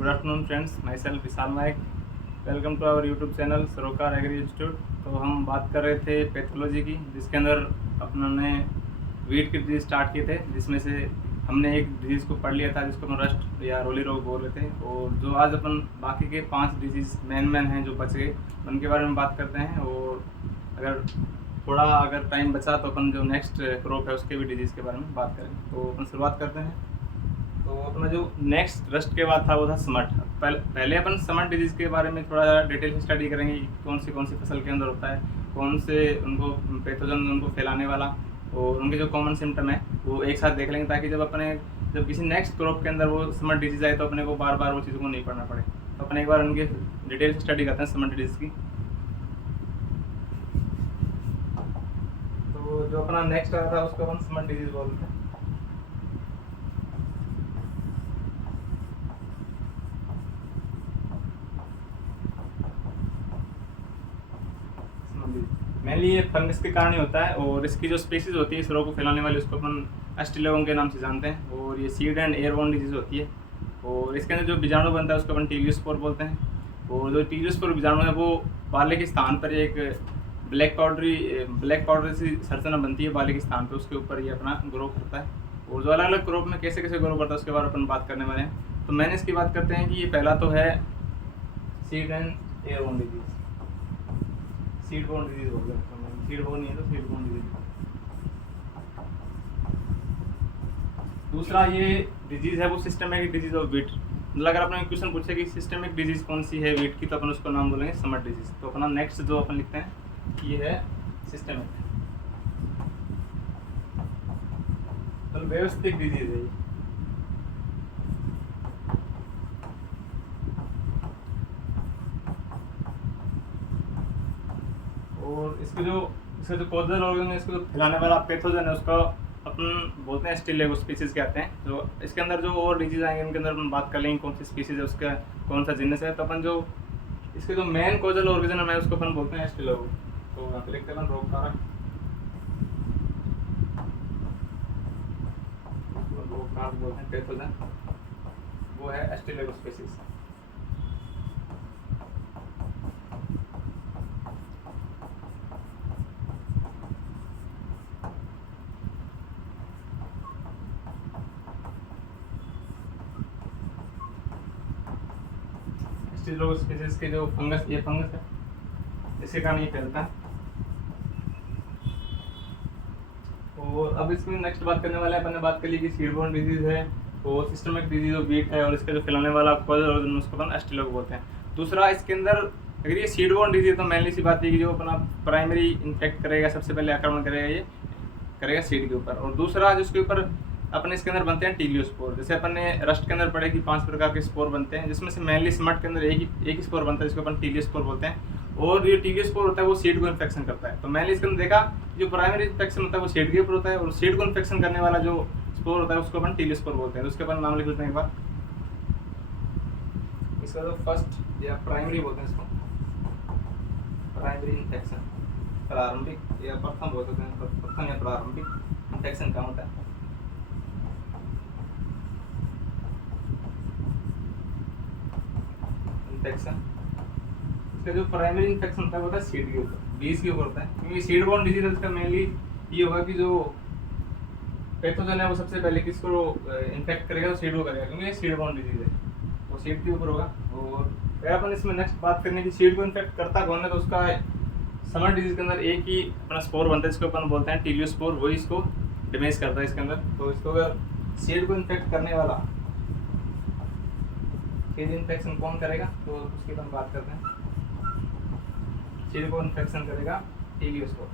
Good afternoon friends, myself Vishal Nayak. Welcome to our YouTube channel Sarokar agri institute. तो हम बात कर रहे थे पैथोलॉजी की, जिसके अंदर अपने वीट के डिजीज स्टार्ट किए थे, जिसमें से हमने एक डिजीज़ को पढ़ लिया था जिसको हम रस्ट या रोली रोग बोल रहे थे। और जो आज अपन बाकी के 5 डिजीज़ मेन हैं जो बच गए, उनके बारे में बात करते हैं। और अगर टाइम बचा तो अपन जो नेक्स्ट क्रॉप है उसके भी डिजीज़ के बारे में बात करें। तो अपन शुरुआत करते हैं। तो अपना जो नेक्स्ट रस्ट के बाद था वो था समट। पहले अपन समट डिजीज़ के बारे में थोड़ा ज़्यादा डिटेल से स्टडी करेंगे कि कौन सी फसल के अंदर होता है, कौन से उनको पैथोजन उनको फैलाने वाला, और उनके जो कॉमन सिम्टम है वो एक साथ देख लेंगे, ताकि जब किसी नेक्स्ट क्रॉप के अंदर वो समट डिजीज़ आए तो अपने को बार बार वो चीज़ों को नहीं पढ़ना पड़े। तो अपन एक बार उनके डिटेल से स्टडी करते हैं समट डिजीज़ की। तो जो अपना नेक्स्ट आया था उसको अपन समट डिजीज़ बोलते हैं। मेनली ये फंगस के कारण ही होता है, और इसकी जो स्पीसीज होती है इस रोग को फैलाने वाली, उसको अपन एस्टिलोगम के नाम से जानते हैं। और ये सीड एंड एयरबोर्न डिजीज़ होती है, और इसके अंदर जो बीजाणु बनता है उसको अपन टीलियोस्पोर बोलते हैं। और जो टीलियोस्पोर बीजाणु है वो बाले के स्थान पर एक ब्लैक पाउडर सी संरचना बनती है बाले के स्थान पर, उसके ऊपर ये अपना ग्रो करता है। और जो अलग अलग क्रॉप में कैसे कैसे ग्रो करता है उसके बारे में अपन बात करने वाले हैं। तो मैंने इसकी बात करते हैं कि ये पहला तो है seed and airborne disease, seed borne disease बोलते हैं। सीड बोर्न नहीं है तो सीड बोर्न डिजीज। दूसरा ये डिजीज है वो सिस्टमेटिक डिजीज ऑफ वीट। मतलब अगर आपने क्वेश्चन पूछे कि सिस्टमिक डिजीज कौन सी है वीट की, तो अपन उसको नाम बोलेंगे समट डिजीज। तो अपना नेक्स्ट जो अपन लिखते हैं ये है सिस्टमिक, तो व्यवस्थित डिजीज है ये। और इसका जो कॉजल ऑर्गन है, इसको जो फैलाने वाला पैथोजन है, उसका अपन बोलते हैं स्टिलेगो स्पीसीज कहते हैं। जो इसके अंदर जो और डिजीज आएंगे उनके अंदर अपन बात कर लेंगे कौन सी स्पीसीज है, उसका कौन सा जिनस है। तो अपन जो इसके जो मेन कॉजल ऑर्गेनिज्म है उसको अपन बोलते हैं स्टिलेगो। तो यहाँ पे लिखते हैं रोग कारक बोलते हैं पैथोजन, वो है स्टिलेगो स्पीसीज। स्पीसीज के जो फंगस है, इसके कारण ये फैलता है। और अब इसमें नेक्स्ट बात करने वाले अपन ने बात कर ली कि सीडबोर्न डिजीज है, वो सिस्टमिक डिजीज ऑफ वीट है, और इसका जो फैलाने वाला कॉजल ऑर्गन उसको अपन एस्टिलोगो बोलते हैं। दूसरा इसके अंदर अगर ये सीडबोर्न डिजीज तो मेनली सी बात है कि जो अपना प्राइमरी इन्फेक्ट करेगा, सबसे पहले आक्रमण करेगा ये करेगा सीड के ऊपर। और दूसरा जिसके ऊपर अपने इसके अंदर बनते हैं टीलियोस्पोर। जैसे अपन ने रस्ट के अंदर पढ़े कि 5 प्रकार के स्पोर बनते हैं, जिसमें से मेनली स्मट के अंदर एक ही स्पोर बनता है जिसको अपन टीलियोस्पोर बोलते हैं। और ये टीलियोस्पोर होता है वो सीड को इन्फेक्शन करता है। तो मेनली इसके अंदर देखा जो प्राइमरी इन्फेक्शन होता है वो सीड के ऊपर होता है, और सीड को इन्फेक्शन करने वाला जो स्पोर होता है उसको अपन टीलियोस्पोर बोलते हैं। तो उसके अपन नाम लिख लेते हैं एक बार। इसका जो फर्स्ट या प्राइमरी बोलते हैं इसको, प्राइमरी इन्फेक्शन, प्रारंभिक या प्रथम बोल सकते हैं, प्रथम या प्रारंभिक इन्फेक्शन का होता है। इन्फेक्शन इसका जो प्राइमरी इन्फेक्शन होता है वो होता है सीड के ऊपर, बीज के ऊपर होता है। क्योंकि सीड बोर्न डिजीज इसका मेनली ये होगा कि जो पैथोजन है वो सबसे पहले किसको इन्फेक्ट करेगा, तो सीड को करेगा, क्योंकि ये सीड बोर्न डिजीज है, वो सीड के ऊपर होगा। और अगर अपन इसमें नेक्स्ट बात करने की सीड को इन्फेक्ट करता कौन है, तो उसका समर डिजीज के अंदर एक ही अपना स्पोर बनता है जिसको अपन बोलते हैं टीलियोस्पोर, वही इसको डैमेज करता है इसके अंदर। तो इसको अगर सीड को इन्फेक्ट करने वाला सीड इन्फेक्शन कौन करेगा, तो उसकी अपन बात करते हैं। सीड को इन्फेक्शन करेगा टीलियोस्पोर।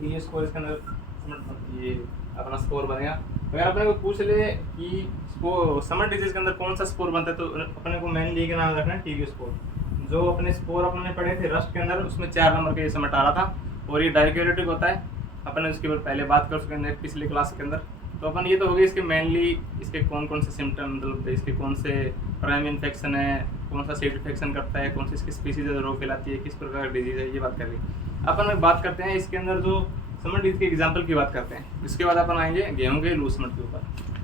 टीलियोस्पोर इसके अंदर ये अपना स्पोर बनेगा। अगर अपने को पूछ ले कि समर डिजीज के अंदर कौन सा स्पोर बनता है, तो अपने को मेनली के नाम रखना है टीलियोस्पोर। जो अपने स्पोर अपने पढ़े थे रस्ट के अंदर, उसमें 4 नंबर का ये समट आ रहा था, और ये डाइक्यूरेटिक होता है। अपन उसके ऊपर पहले बात कर चुके हैं पिछले क्लास के अंदर। तो अपन ये तो हो गई इसके मेनली इसके कौन कौन से सिम्टम, मतलब इसके कौन से प्राइमरी इन्फेक्शन है, कौन सा सीड इन्फेक्शन करता है, कौन सी इसकी स्पीसीज रोग फैलाती है, किस प्रकार का डिजीज है, ये बात करेंगे। अपन बात करते हैं इसके अंदर जो समर डिजीज के एग्जाम्पल की बात करते हैं। इसके बाद अपन आएंगे गेहूं के लूज समट के ऊपर।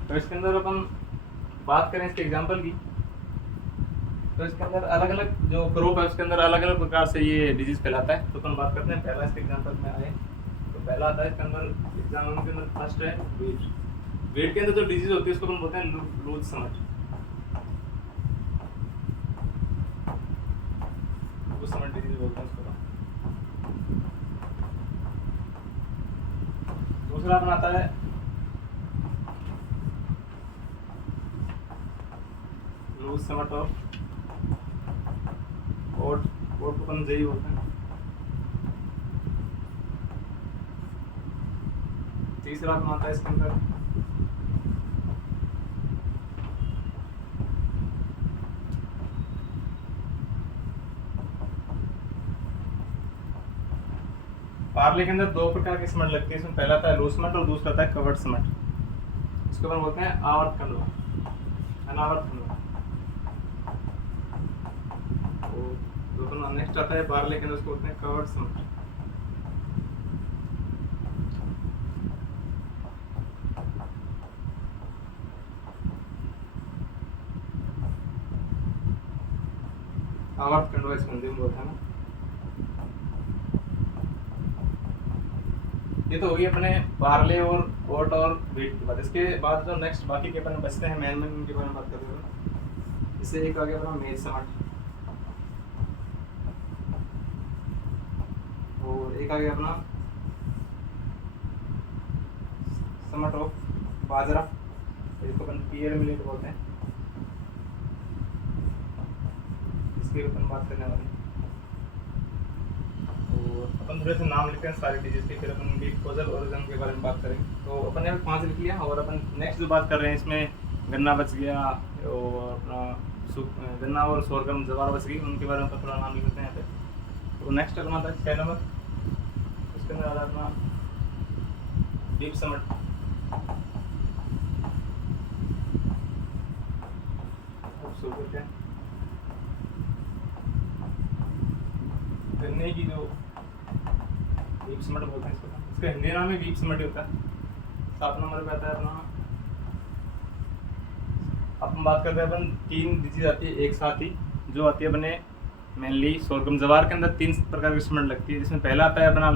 तो इसके अंदर अपन बात करें इसके एग्जाम्पल की, तो इसके अंदर अलग अलग जो क्रॉप है उसके अंदर अलग अलग प्रकार से ये डिजीज फैलाता है। तो अपन बात करते हैं, पहला इसके एग्जाम्पल में आए तो पहला आता है इसके अंदर एग्जाम्पल के अंदर फर्स्ट है वीट। वीट के अंदर जो डिजीज होती है उसको अपन बोलते हैं लूज समट। लूज समट डिजीज बोलते हैं उसको। दूसरा अपन आता है लूज समट और ओट को अपन जई बोलते हैं। तीसरा अपन आता है इसके अंदर पार्ले के अंदर दो प्रकार की समट लगती है। इसमें पहला आता है लूज समट और दूसरा आता है कवर्ड समट। इसको अपन बोलते हैं आवर्त कंडवा, अनावर्त कंडवा। तो अपन नेक्स्ट आता है पार्ले के अंदर, उसको बोलते हैं कवर्ड समट। आवर्त कंडवा इसको हिंदी में बोलते हैं ना। ये तो होगी अपने पार्ले और ओट और व्हीट की बात। इसके बाद जो नेक्स्ट बाकी के अपन बचते हैं मैन के बारे में बात करते हैं। इससे एक आ गया अपना मेज समट और एक आ गया अपना समट ऑफ बाजरा, इसको अपन पीयर मिलेट बोलते हैं। इसकी अपन बात करने वाले हैं और अपन थोड़े से नाम लिखते हैं सारी डिजीज के, फिर अपन उनकी कॉजल ओरिजिन के बारे में बात करेंगे। तो अपन ने 5 लिख लिया और अपन नेक्स्ट जो बात कर रहे हैं इसमें गन्ना बच गया और अपना गन्ना और सोरगम जवार बच गई, उनके बारे में थोड़ा नाम लिख लेते हैं यहाँ पे। तो नेक्स्ट अपना था 6 नंबर, उसके अंदर आ रहा अपना डीप समट। गन्ने की जो वीप समट बोलते हैं इसको, इसका हिंदी नाम है वीप समट होता है। 7 नंबर पे आता है अपना, अपन बात करते हैं अपन 3 डिजीज आती है एक साथ ही, जो आती है अपने मेनली सोरगम जवार के अंदर 3 प्रकार की समट लगती है। जिसमें पहला आता है अपना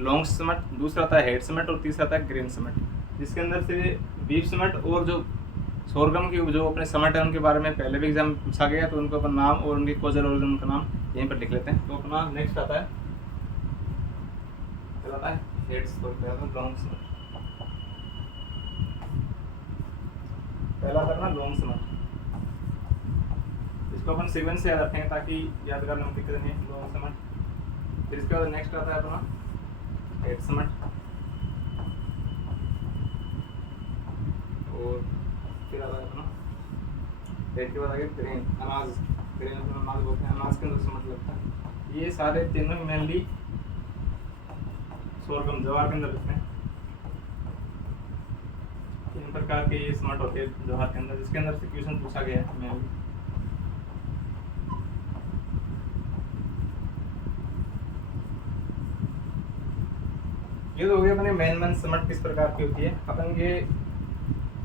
लॉन्ग समट, दूसरा आता है हेड समट और तीसरा आता है ग्रेन समट। जिसके अंदर से वीप समट और जो सोरगम की जो अपने समट है उनके बारे में पहले भी एग्जाम पूछा गया, तो उनको अपन नाम और उनकी कॉजल ओरिजिन का नाम यहीं पर लिख लेते हैं। तो अपना नेक्स्ट आता है हेड्स और लॉन्ग समट। पहला करना लॉन्ग समट, इसको अपन सीक्वेंस से याद रखेंगे ताकि याद करने में दिक्कत नहीं है। लॉन्ग समट, फिर इसके बाद नेक्स्ट आता है अपना हेड समट और फिर आता है अपना हेड के बाद आगे ग्रेन अनाज। ग्रेन अपना अनाज बोलते हैं, अनाज के अंदर समट लगता है। ये सारे तीनों मेनली सोरगम जवार के अंदर लगते हैं। 3 प्रकार के ये समट होते हैं जवार के अंदर, जिसके अंदर से क्वेश्चन पूछा गया है मेनली। ये तो हो गया अपने मेन समट किस प्रकार की होती है। अपन ये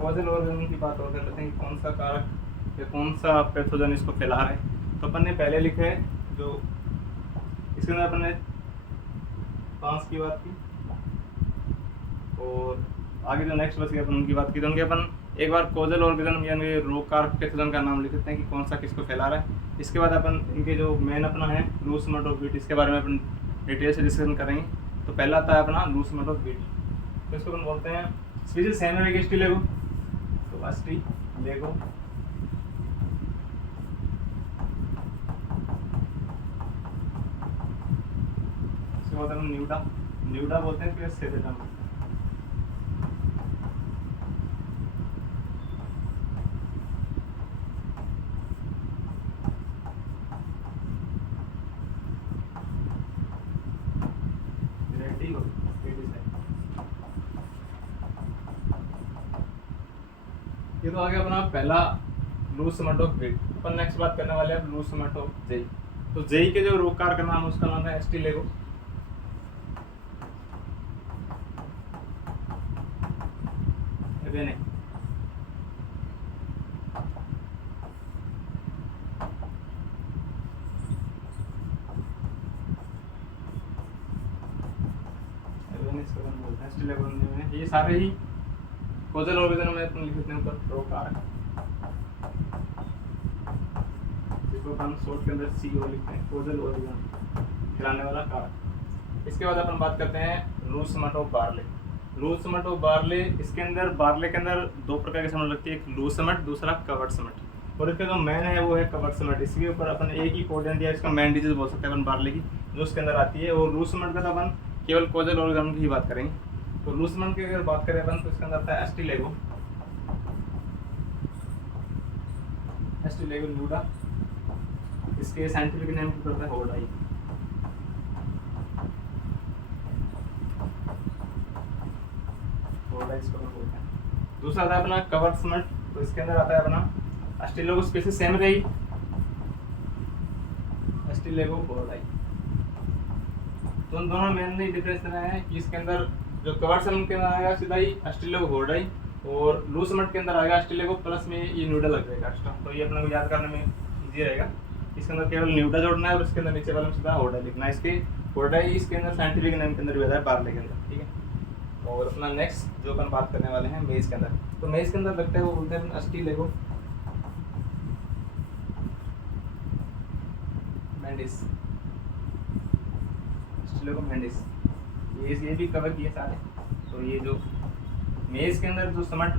कॉजल ओरिजिन की बात और कर लेते हैं कि कौन सा कारक या कौन सा पैथोजन इसको फैला रहा है। तो अपन ने पहले लिखा है जो इसके अंदर अपन ने 5 की बात की और आगे जो नेक्स्ट बच गया अपन उनकी बात की। तो उनके अपन एक बार कॉजल ऑर्गेजन यानी रोग कारक पैथोजन का नाम लिख देते हैं कि कौन सा किसको फैला रहा है। इसके बाद अपन इनके जो मेन अपना है लूज समट ऑफ व्हीट, इसके बारे में अपन डिटेल से डिस्कशन करेंगे। तो पहला आता है अपना लूज समट ऑफ व्हीट, तो इसको अपन बोलते हैं स्पीशीज सेम है कि लेगो, तो अस्टी लेगो। इसके बाद अपन न्यूडा बोलते हैं, फिर सेडेटम। ये तो आ गया अपना पहला लूज समट ऑफ व्हीट। अपन नेक्स्ट बात करने वाले हैं लूज सिमेंट ऑफ जेई। तो जेई के जो रोककार का नाम है उसका नाम है एस्टिलेगो। नहीं ये सारे ही कोजल ऑर्गेजन में अपन लिख देते हैं ऊपर रोकार, जिसको अपन शॉर्ट के अंदर सीओ लिखते हैं, कोजल ऑर्गेजन खिलाने वाला कारक। इसके बाद अपन बात करते हैं loose smut of barley. Loose smut of barley, इसके अंदर बार्ले के अंदर दो प्रकार की सिमेंट लगती है, एक लूज सिमेंट, दूसरा कवर्ड सिमेंट। और इसका जो मेन है वो है कवर्ड सिमेंट। इसके ऊपर अपन एक ही कोड दिया, इसका मेन डिजीज बोल सकते हैं अपन बार्ले की, जो उसके अंदर आती है। और लूज सिमेंट का तो अपन केवल कोजल ऑर्गेजन की ही बात करेंगे। तो लूज सिमेंट की अगर बात करें अपन तो इसके अंदर आता है एस्टिलेगो, एस्टिलेगो न्यूडा। इसके साइंटिफिक नेम की पड़ता है होडाई। इसको बोलते हैं। दूसरा आता है अपना कवर्ड सिमेंट। तो इसके अंदर आता है अपना एस्टिलेगो, स्पीसीज सेम रहेगी, एस्टिलेगो होडाई। तो उन दोनों में मेनली डिफरेंस रहा है कि इसके अंदर जो कवर्ड सिमेंट के अंदर आएगा सीधा ही एस्टिलेगो होडाई, और लूज सिमेंट के अंदर आएगा एस्टिलेगो प्लस में ये न्यूडा लग जाएगा एक्स्ट्रा। तो ये अपने को याद करने में इजी रहेगा। इसके अंदर केवल न्यूडा जोड़ना है और इसके अंदर नीचे वाले में सीधा होडाई लिखना है। इसके होडाई इसके अंदर साइंटिफिक नेम के अंदर भी आता है बार्ले के अंदर, ठीक है। और अपना नेक्स्ट जो अपन बात करने वाले हैं मेज के अंदर, तो मेज के अंदर लगता है वो बोलते हैं एस्टिलेगो मेंडिस, एस्टिलेगो मेंडिस। ये भी कवर किए सारे। तो ये जो मेज के अंदर जो सिमेंट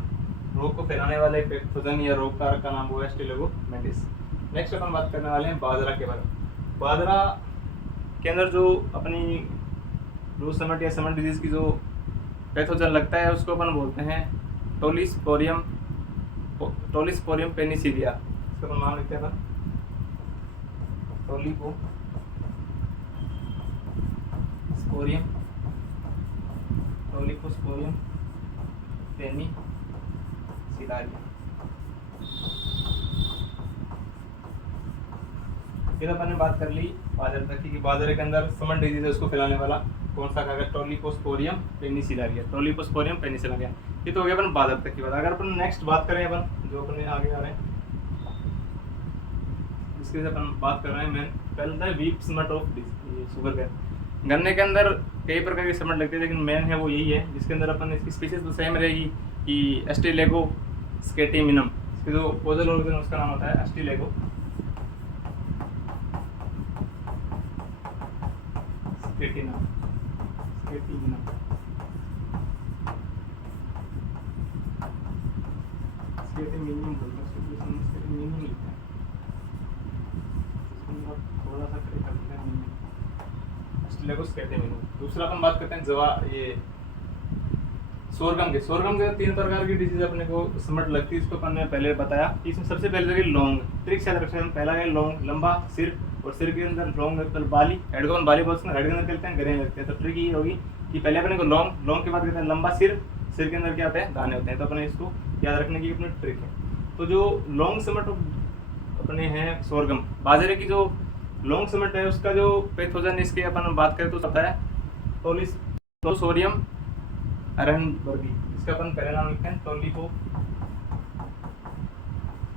रोग को फैलाने वाले पैथोजन या रोग कारक का नाम वो है एस्टिलेगो मेंडिस। नेक्स्ट अपन बात करने वाले हैं बाजरा के बारे में। बाजरा के अंदर जो अपनी लूज सिमेंट या सिमेंट डिजीज की जो पैथोजन लगता है उसको अपन बोलते हैं टोलिस्पोरियम पेनिसिलिया। इसका अपन नाम लिखते हैं अपन टोलिपोस्पोरियम पेनिसिलिया। फिर अपन ने बात कर ली बाजरे तक की, बाजरे के अंदर सिमेंट डिजीज है उसको फैलाने वाला कौन सा कहा, टोलिपोस्पोरियम पेनिसिलिया, टोलिपोस्पोरियम पेनिसिलिया। ये तो हो गया अपन बाजरे तक की बात। अगर अपन नेक्स्ट बात करें अपन जो अपन आगे आ रहे हैं इसके अपन बात कर रहे हैं, मैं पहले था wheat cement of sugar cane. गन्ने के अंदर कई प्रकार की सिमेंट लगती है, लेकिन मेन है वो यही है, जिसके अंदर अपन इसकी स्पीसीज तो सेम रहेगी कि एस्टिलेगो स्केटिमिनम। इसके जो कोजल ऑर्गेजन उसका नाम होता है एस्टिलेगो स्केटिमिनम। दूसरा अपन बात करते हैं जवा ये सोरगम के 3 प्रकार की डिजीज अपने को सिमेंट लगती है। इसको अपन ने पहले बताया कि इसमें सबसे पहले लगी लॉन्ग, ट्रिक याद रखते हैं। पहला है लॉन्ग, लंबा सिर, और सिर के अंदर लॉन्ग बाली, हेड को बाली बोलते हैं, हेड के अंदर कहते हैं गरे लगते हैं। तो ट्रिक ये होगी कि पहले अपने को लॉन्ग के बाद कहते हैं लंबा सिर, सिर के अंदर क्या होता है दाने होते हैं। तो अपने इसको याद रखने की अपनी ट्रिक है। तो जो लॉन्ग सिमेंट अपने हैं सोरगम, बाजरे की जो लॉन्ग सिमेंट है उसका जो पैथोजन इसके अपन बात करें तो पता है टोलिपोस्पोरियम अरनबर्गी। इसका अपन पहले नाम लिखते हैं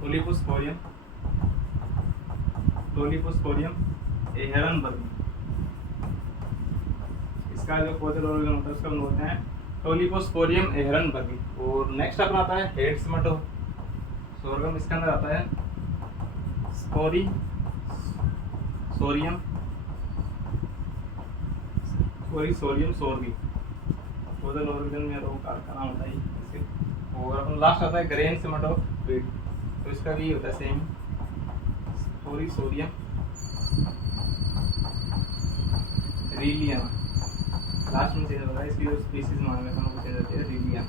टोलिपोस्पोरियम एहरनबर्गी। इसका जो कोजल ऑर्गेजन होता है उसका हम बोलते हैं टोलिपोस्पोरियम एहरनबर्गी। और नेक्स्ट अपना आता है हेड सिमेंट ऑफ सोरगम। इसके अंदर आता है सोरियम सोरगी, कोजल ऑर्गेजन में रोग का नाम होता है इसके। और अपन लास्ट आता है ग्रेन सिमेंट ऑफ व्हीट। तो इसका भी होता है सेम सोरियम रीलियम। लास्ट में चेंज होता है, इसकी जो स्पीसीज मांगे हम लोग चेंज होती है रीलियम।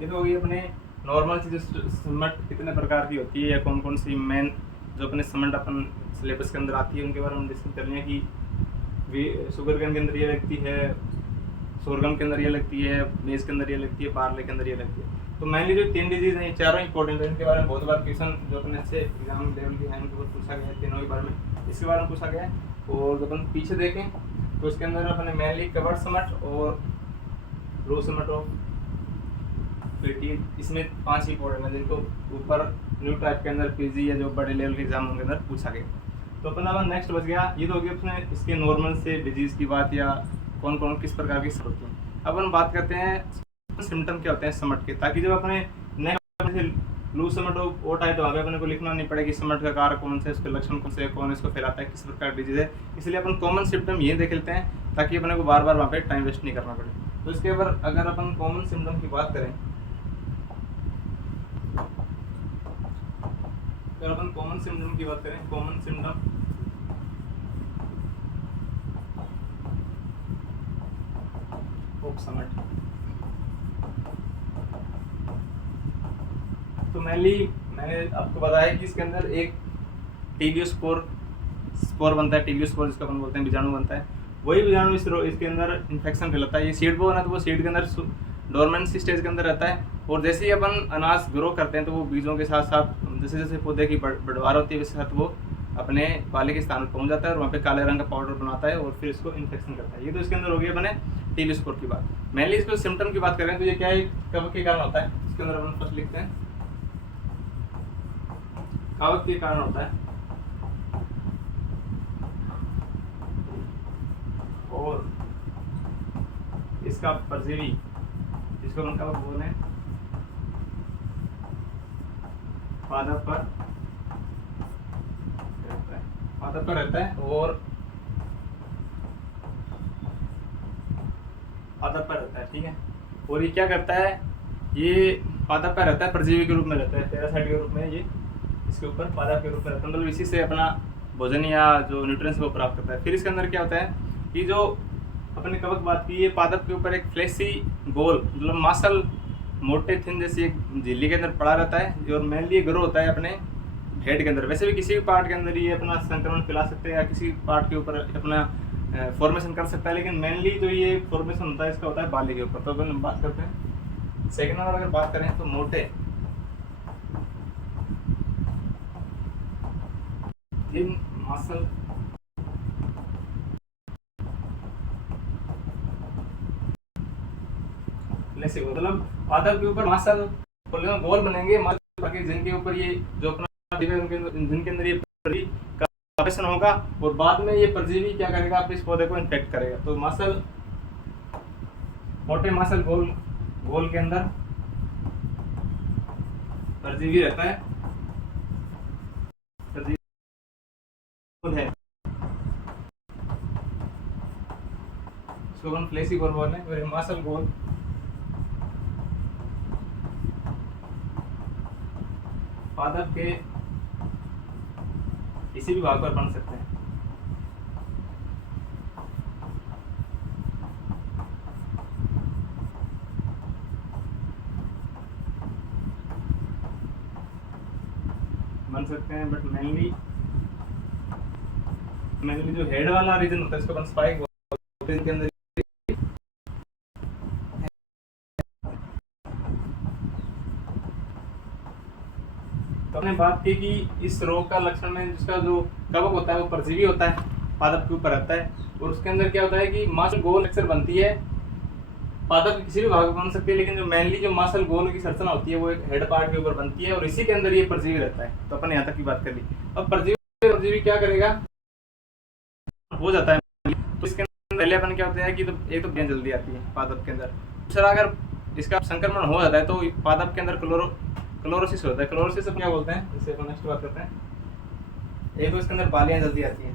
ये तो होगी अपने नॉर्मल सी जो सिमेंट कितने प्रकार की होती है या कौन कौन सी मेन जो अपने सिमेंट अपन सिलेबस के अंदर आती है उनके बारे में हम डिस्कस कर रहे हैं कि शुगर केन के अंदर ये लगती है, सोरगम के अंदर ये लगती है, मेज के अंदर ये लगती है, पार्ले के अंदर ये लगती है। तो मेनली जो 3 डिजीज हैं, चारों इंपॉर्टेंट है, इनके बारे में बहुत बार क्वेश्चन जो अपने से एग्जाम लेवल के हैं उनके ऊपर पूछा गया है, तीनों के बारे में इसके बारे में पूछा गया है। और जब अपन पीछे देखें तो इसके अंदर अपने मेनली कवर्ड समट और रो समट ऑफ पेटी, इसमें 5 इंपॉर्टेंट है जिनको ऊपर न्यू टाइप के अंदर पीजी या जो बड़े लेवल के एग्जाम के अंदर पूछा गया। तो अपना अब नेक्स्ट बच गया, ये तो हो गया अपने इसके नॉर्मल से डिजीज की बात या कौन कौन किस प्रकार की होती है। अब हम बात करते हैं सिम्टम क्या होते हैं समट के, ताकि जब अपने नेक्स्ट लूज समट वो टाइप तो आगे अपने को लिखना नहीं पड़ेगा कि समट का कारक कौन से, उसके लक्षण कौन से, कौन इसको फैलाता है, किस प्रकार डिजीज है। इसलिए अपन कॉमन सिम्टम ये देख लेते हैं ताकि अपने को बार बार वहाँ पे टाइम वेस्ट नहीं करना पड़े। तो इसके ऊपर अगर अपन कॉमन सिम्टम की बात करें, अगर अपन कॉमन सिम्टम की बात करें, कॉमन सिम्टम ऑफ समट, तो मैंने आपको बताया कि इसके अंदर एक टीबियोस्पोर बनता है, टीबियोस्पोर जिसको अपन बोलते हैं बीजाणु बनता है। वही बीजाणु इसके अंदर इन्फेक्शन फैलाता है। ये सीड बोन है तो वो सीड के अंदर डोरमेंसी स्टेज के अंदर रहता है, और जैसे ही अपन अनाज ग्रो करते हैं तो वो बीजों के साथ साथ जैसे जैसे पौधे की बढ़वार होती है, उसके साथ वो अपने वाले के स्थान पर पहुंच जाता है और वहाँ पे काले रंग का पाउडर बनाता है और फिर इसको इन्फेक्शन करता है। ये तो इसके अंदर हो गया अपने टीबियोस्पोर की बात। मेनली इसको सिम्टम की बात करें तो ये क्या है, कब के कारण होता है, इसके अंदर अपन फर्स्ट लिखते हैं कवक के कारण होता है, और इसका परजीवी जिसको हम कवक बोल रहे हैं पादप पर रहता है और पादप पर रहता है, ठीक है। और ये क्या करता है, ये पादप पर रहता है, परजीवी के रूप में रहता है, पैरासाइट के रूप में ये इसके ऊपर पादप के रूप में रहता है, मतलब इसी से अपना भोजन या जो न्यूट्रिएंट्स वो प्राप्त करता है। फिर इसके अंदर क्या होता है कि जो अपने कवक बात की, ये पादप के ऊपर एक फ्लैशी गोल मतलब मासल मोटे थिन जैसी एक झिल्ली के अंदर पड़ा रहता है, और मेनली ये ग्रो होता है अपने हेड के अंदर। वैसे भी किसी भी पार्ट के अंदर ये अपना संक्रमण फैला सकते हैं या किसी पार्ट के ऊपर अपना फॉर्मेशन कर सकता है, लेकिन मेनली जो ये फॉर्मेशन होता है इसका होता है बाली के ऊपर। तो अपन बात करते हैं सेकेंड नंबर अगर बात करें तो मोटे इन मसल मतलब पादप के ऊपर मसल गोल बनेंगे, जिनके ऊपर ये जो अपना जिनके अंदर ये परजीवी होगा, और बाद में ये परजीवी क्या करेगा, आप इस पौधे को इन्फेक्ट करेगा। तो मसल मोटे मसल गोल के अंदर परजीवी रहता है, है इसको हम फ्लेसी गोल बोल रहे हैं। मसल गोल पादप के किसी भी भाग पर बन सकते हैं। बट मेनली जो हेड वाला रीजन होता है इसको अपन स्पाइक बोलते हैं, के अंदर तो हमने बात की कि इस रोग का लक्षण में जिसका जो कवक होता है वो परजीवी होता है, पादप के ऊपर रहता है, और उसके अंदर क्या होता है कि मसल गोल अक्सर बनती है, पादप के किसी भी भाग में बन सकती है, लेकिन जो मेनली जो मसल गोल की संरचना होती है वो एक हेड पार्ट के ऊपर बनती है और इसी के अंदर ये परजीवी रहता है। तो अपन यहाँ तक की बात कर ली। अब परजीवी क्या करेगा, हो जाता है तो इसके अंदर पहले अपन क्या होता है कि तो एक तो बेन जल्दी आती है पादप के अंदर, दूसरा अगर इसका संक्रमण हो जाता है तो पादप के अंदर क्लोरोसिस होता है। क्लोरोसिस क्या बोलते हैं, जैसे अपन नेक्स्ट बात करते हैं। एक तो इसके अंदर बालियां जल्दी आती हैं,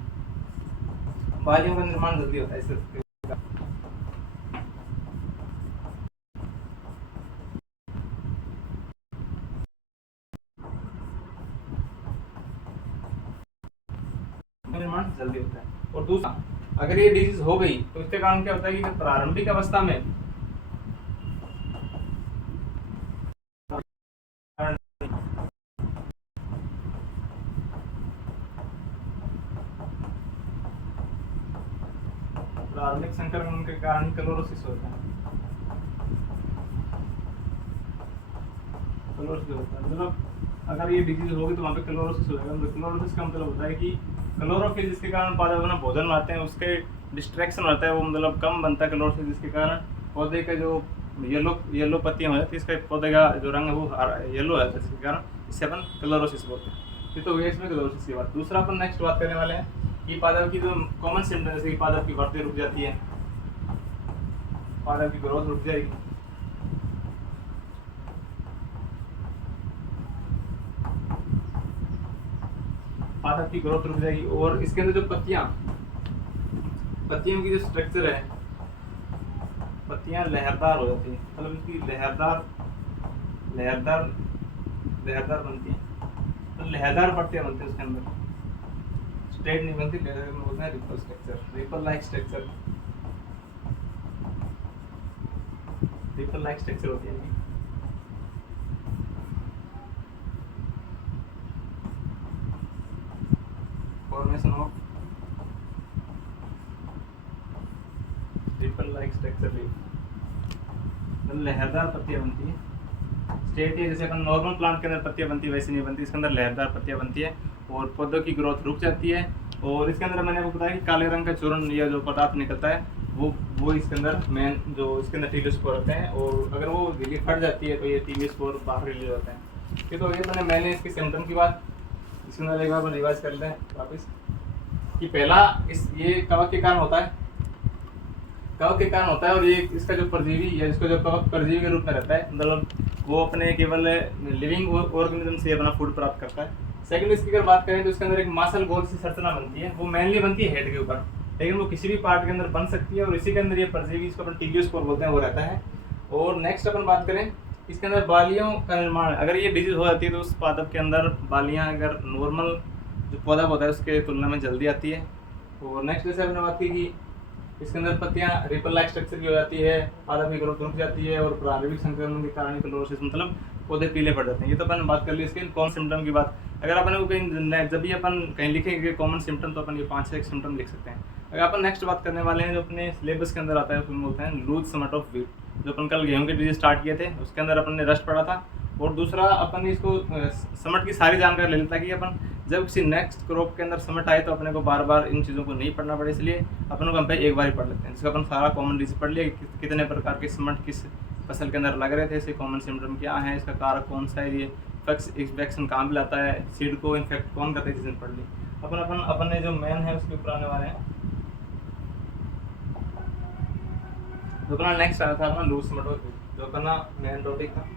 बालियों का निर्माण जल्दी होता है इससे। निर्माण जल्दी होता है। और दूसरा अगर ये डिजीज हो गई तो इसके कारण क्या होता है कि प्रारंभिक अवस्था में प्रारंभिक संक्रमण के कारण क्लोरोसिस होता है। क्लोरोसिस होता है, मतलब अगर ये डिजीज होगी तो वहाँ पे क्लोरोसिस हो जाएगा। मतलब क्लोरोसिस का मतलब होता है कि क्लोरोफिल जिसके कारण पौधे अपना भोजन बनाते हैं उसके डिस्ट्रैक्शन होता है, वो मतलब कम बनता है क्लोरोफिल, जिसके कारण पौधे का जो येलो पत्तियाँ हो जाती है, इसका पौधे का जो रंग है वो येलो है, जिसके कारण इसे अपन क्लोरोसिस बोलते हैं। ये तो हुई इसमें क्लोरोसिस की बात। दूसरा अपन नेक्स्ट बात करने वाले हैं कि पादप की जो कॉमन सिम्टम, जैसे कि पादप की वृद्धि रुक जाती है, पादप की ग्रोथ रुक जाएगी, पादप की ग्रोथ रुक जाएगी, और इसके अंदर जो पत्तियों की जो स्ट्रक्चर है, पत्तियां लहरदार हो जाती है, मतलब इसकी लहरदार लहरदार बनती है, तो लहरदार पत्तियां बनती है उसके अंदर, स्ट्रेट नहीं बनती, लहरदार बोलते हैं ripple structure, ripple like structure, ripple like structure होती है। Formation of ripple like structure, लहरदार पत्तियां बनती है। स्ट्रेट है, जैसे अपन नॉर्मल प्लांट के अंदर पत्तियां बनती है वैसे नहीं बनती, इसके अंदर लहरदार पत्तियां बनती है और पौधों की ग्रोथ रुक जाती है। और इसके अंदर मैंने आपको बताया कि काले रंग का चूर्ण या जो पदार्थ निकलता है वो इसके अंदर मेन जो इसके अंदर टीलियोस्पोर होते हैं, और अगर वो झिल्ली फट जाती है तो ये टीलियोस्पोर बाहर रिलीज होते हैं। ये तो ये मैंने इसके सिम्टम की बात, इसके अंदर एक बार रिवाइज कर लेते हैं वापस कि पहला ये कवक के कारण होता है, कवक के कारण होता है, और ये इसका जो परजीवी या जिसको जो कवक परजीवी के रूप में रहता है, मतलब वो अपने केवल लिविंग ऑर्गेनिज्म से अपना फूड प्राप्त करता है। सेकंड इसकी अगर बात करें तो इसके अंदर एक मासल गोल सी संरचना बनती है, वो मेनली बनती है हेड के ऊपर, लेकिन वो किसी भी पार्ट के अंदर बन सकती है, और इसी के अंदर ये परजीवी, इसको अपन टीलियोस्पोर बोलते हैं, वो रहता है। और नेक्स्ट अपन बात करें इसके अंदर बालियों का निर्माण, अगर ये डिजीज हो जाती है तो उस पादप के अंदर बालियाँ अगर नॉर्मल जो पौधा होता है उसके तुलना में जल्दी आती है। और नेक्स्ट जैसे हमने बात की कि इसके अंदर पत्तियां रिपल लाइक स्ट्रक्चर की हो जाती है, पादप की ग्रोथ रुक जाती है, और प्रारंभिक संक्रमण के कारण क्लोरोसिस, मतलब पौधे पीले पड़ जाते हैं। ये तो अपन बात कर ली इसके कॉमन सिम्टम की बात। अगर अपन को कहीं जब भी अपन कहीं लिखेंगे कॉमन सिम्टम तो अपन ये 5-6 सिम्टम लिख सकते हैं। अगर अपन नेक्स्ट बात करने वाले हैं जो अपने सिलेबस के अंदर आता है उसमें बोलते हैं लूज समट ऑफ वीट, जो अपन कल गेहूं के डिजीज स्टार्ट किए थे उसके अंदर अपन ने रस्ट पढ़ा था। और दूसरा अपन ने इसको समट की सारी जानकारी ले लेता कि अपन जब किसी नेक्स्ट क्रॉप के अंदर समट आए तो अपने को बार बार इन चीज़ों को नहीं पढ़ना पड़े, इसलिए अपन को हम पे एक बार ही पढ़ लेते हैं, जिसका अपन सारा कॉमन डिजीज पढ़ लिया कि कितने प्रकार के समट किस फसल के अंदर लग रहे थे, इसके कॉमन सिम्टम क्या है, इसका कारक कौन सा है, ये इन्फेक्शन कहाँ भी लाता है, सीड को इन्फेक्ट कौन करता है, जिसने पढ़ ली। अपन ने जो मेन है उसके ऊपर आने वाले हैं। तो अपना नेक्स्ट आया था अपना लूज समट ऑफ वीट, जो अपना मेन टॉपिक था।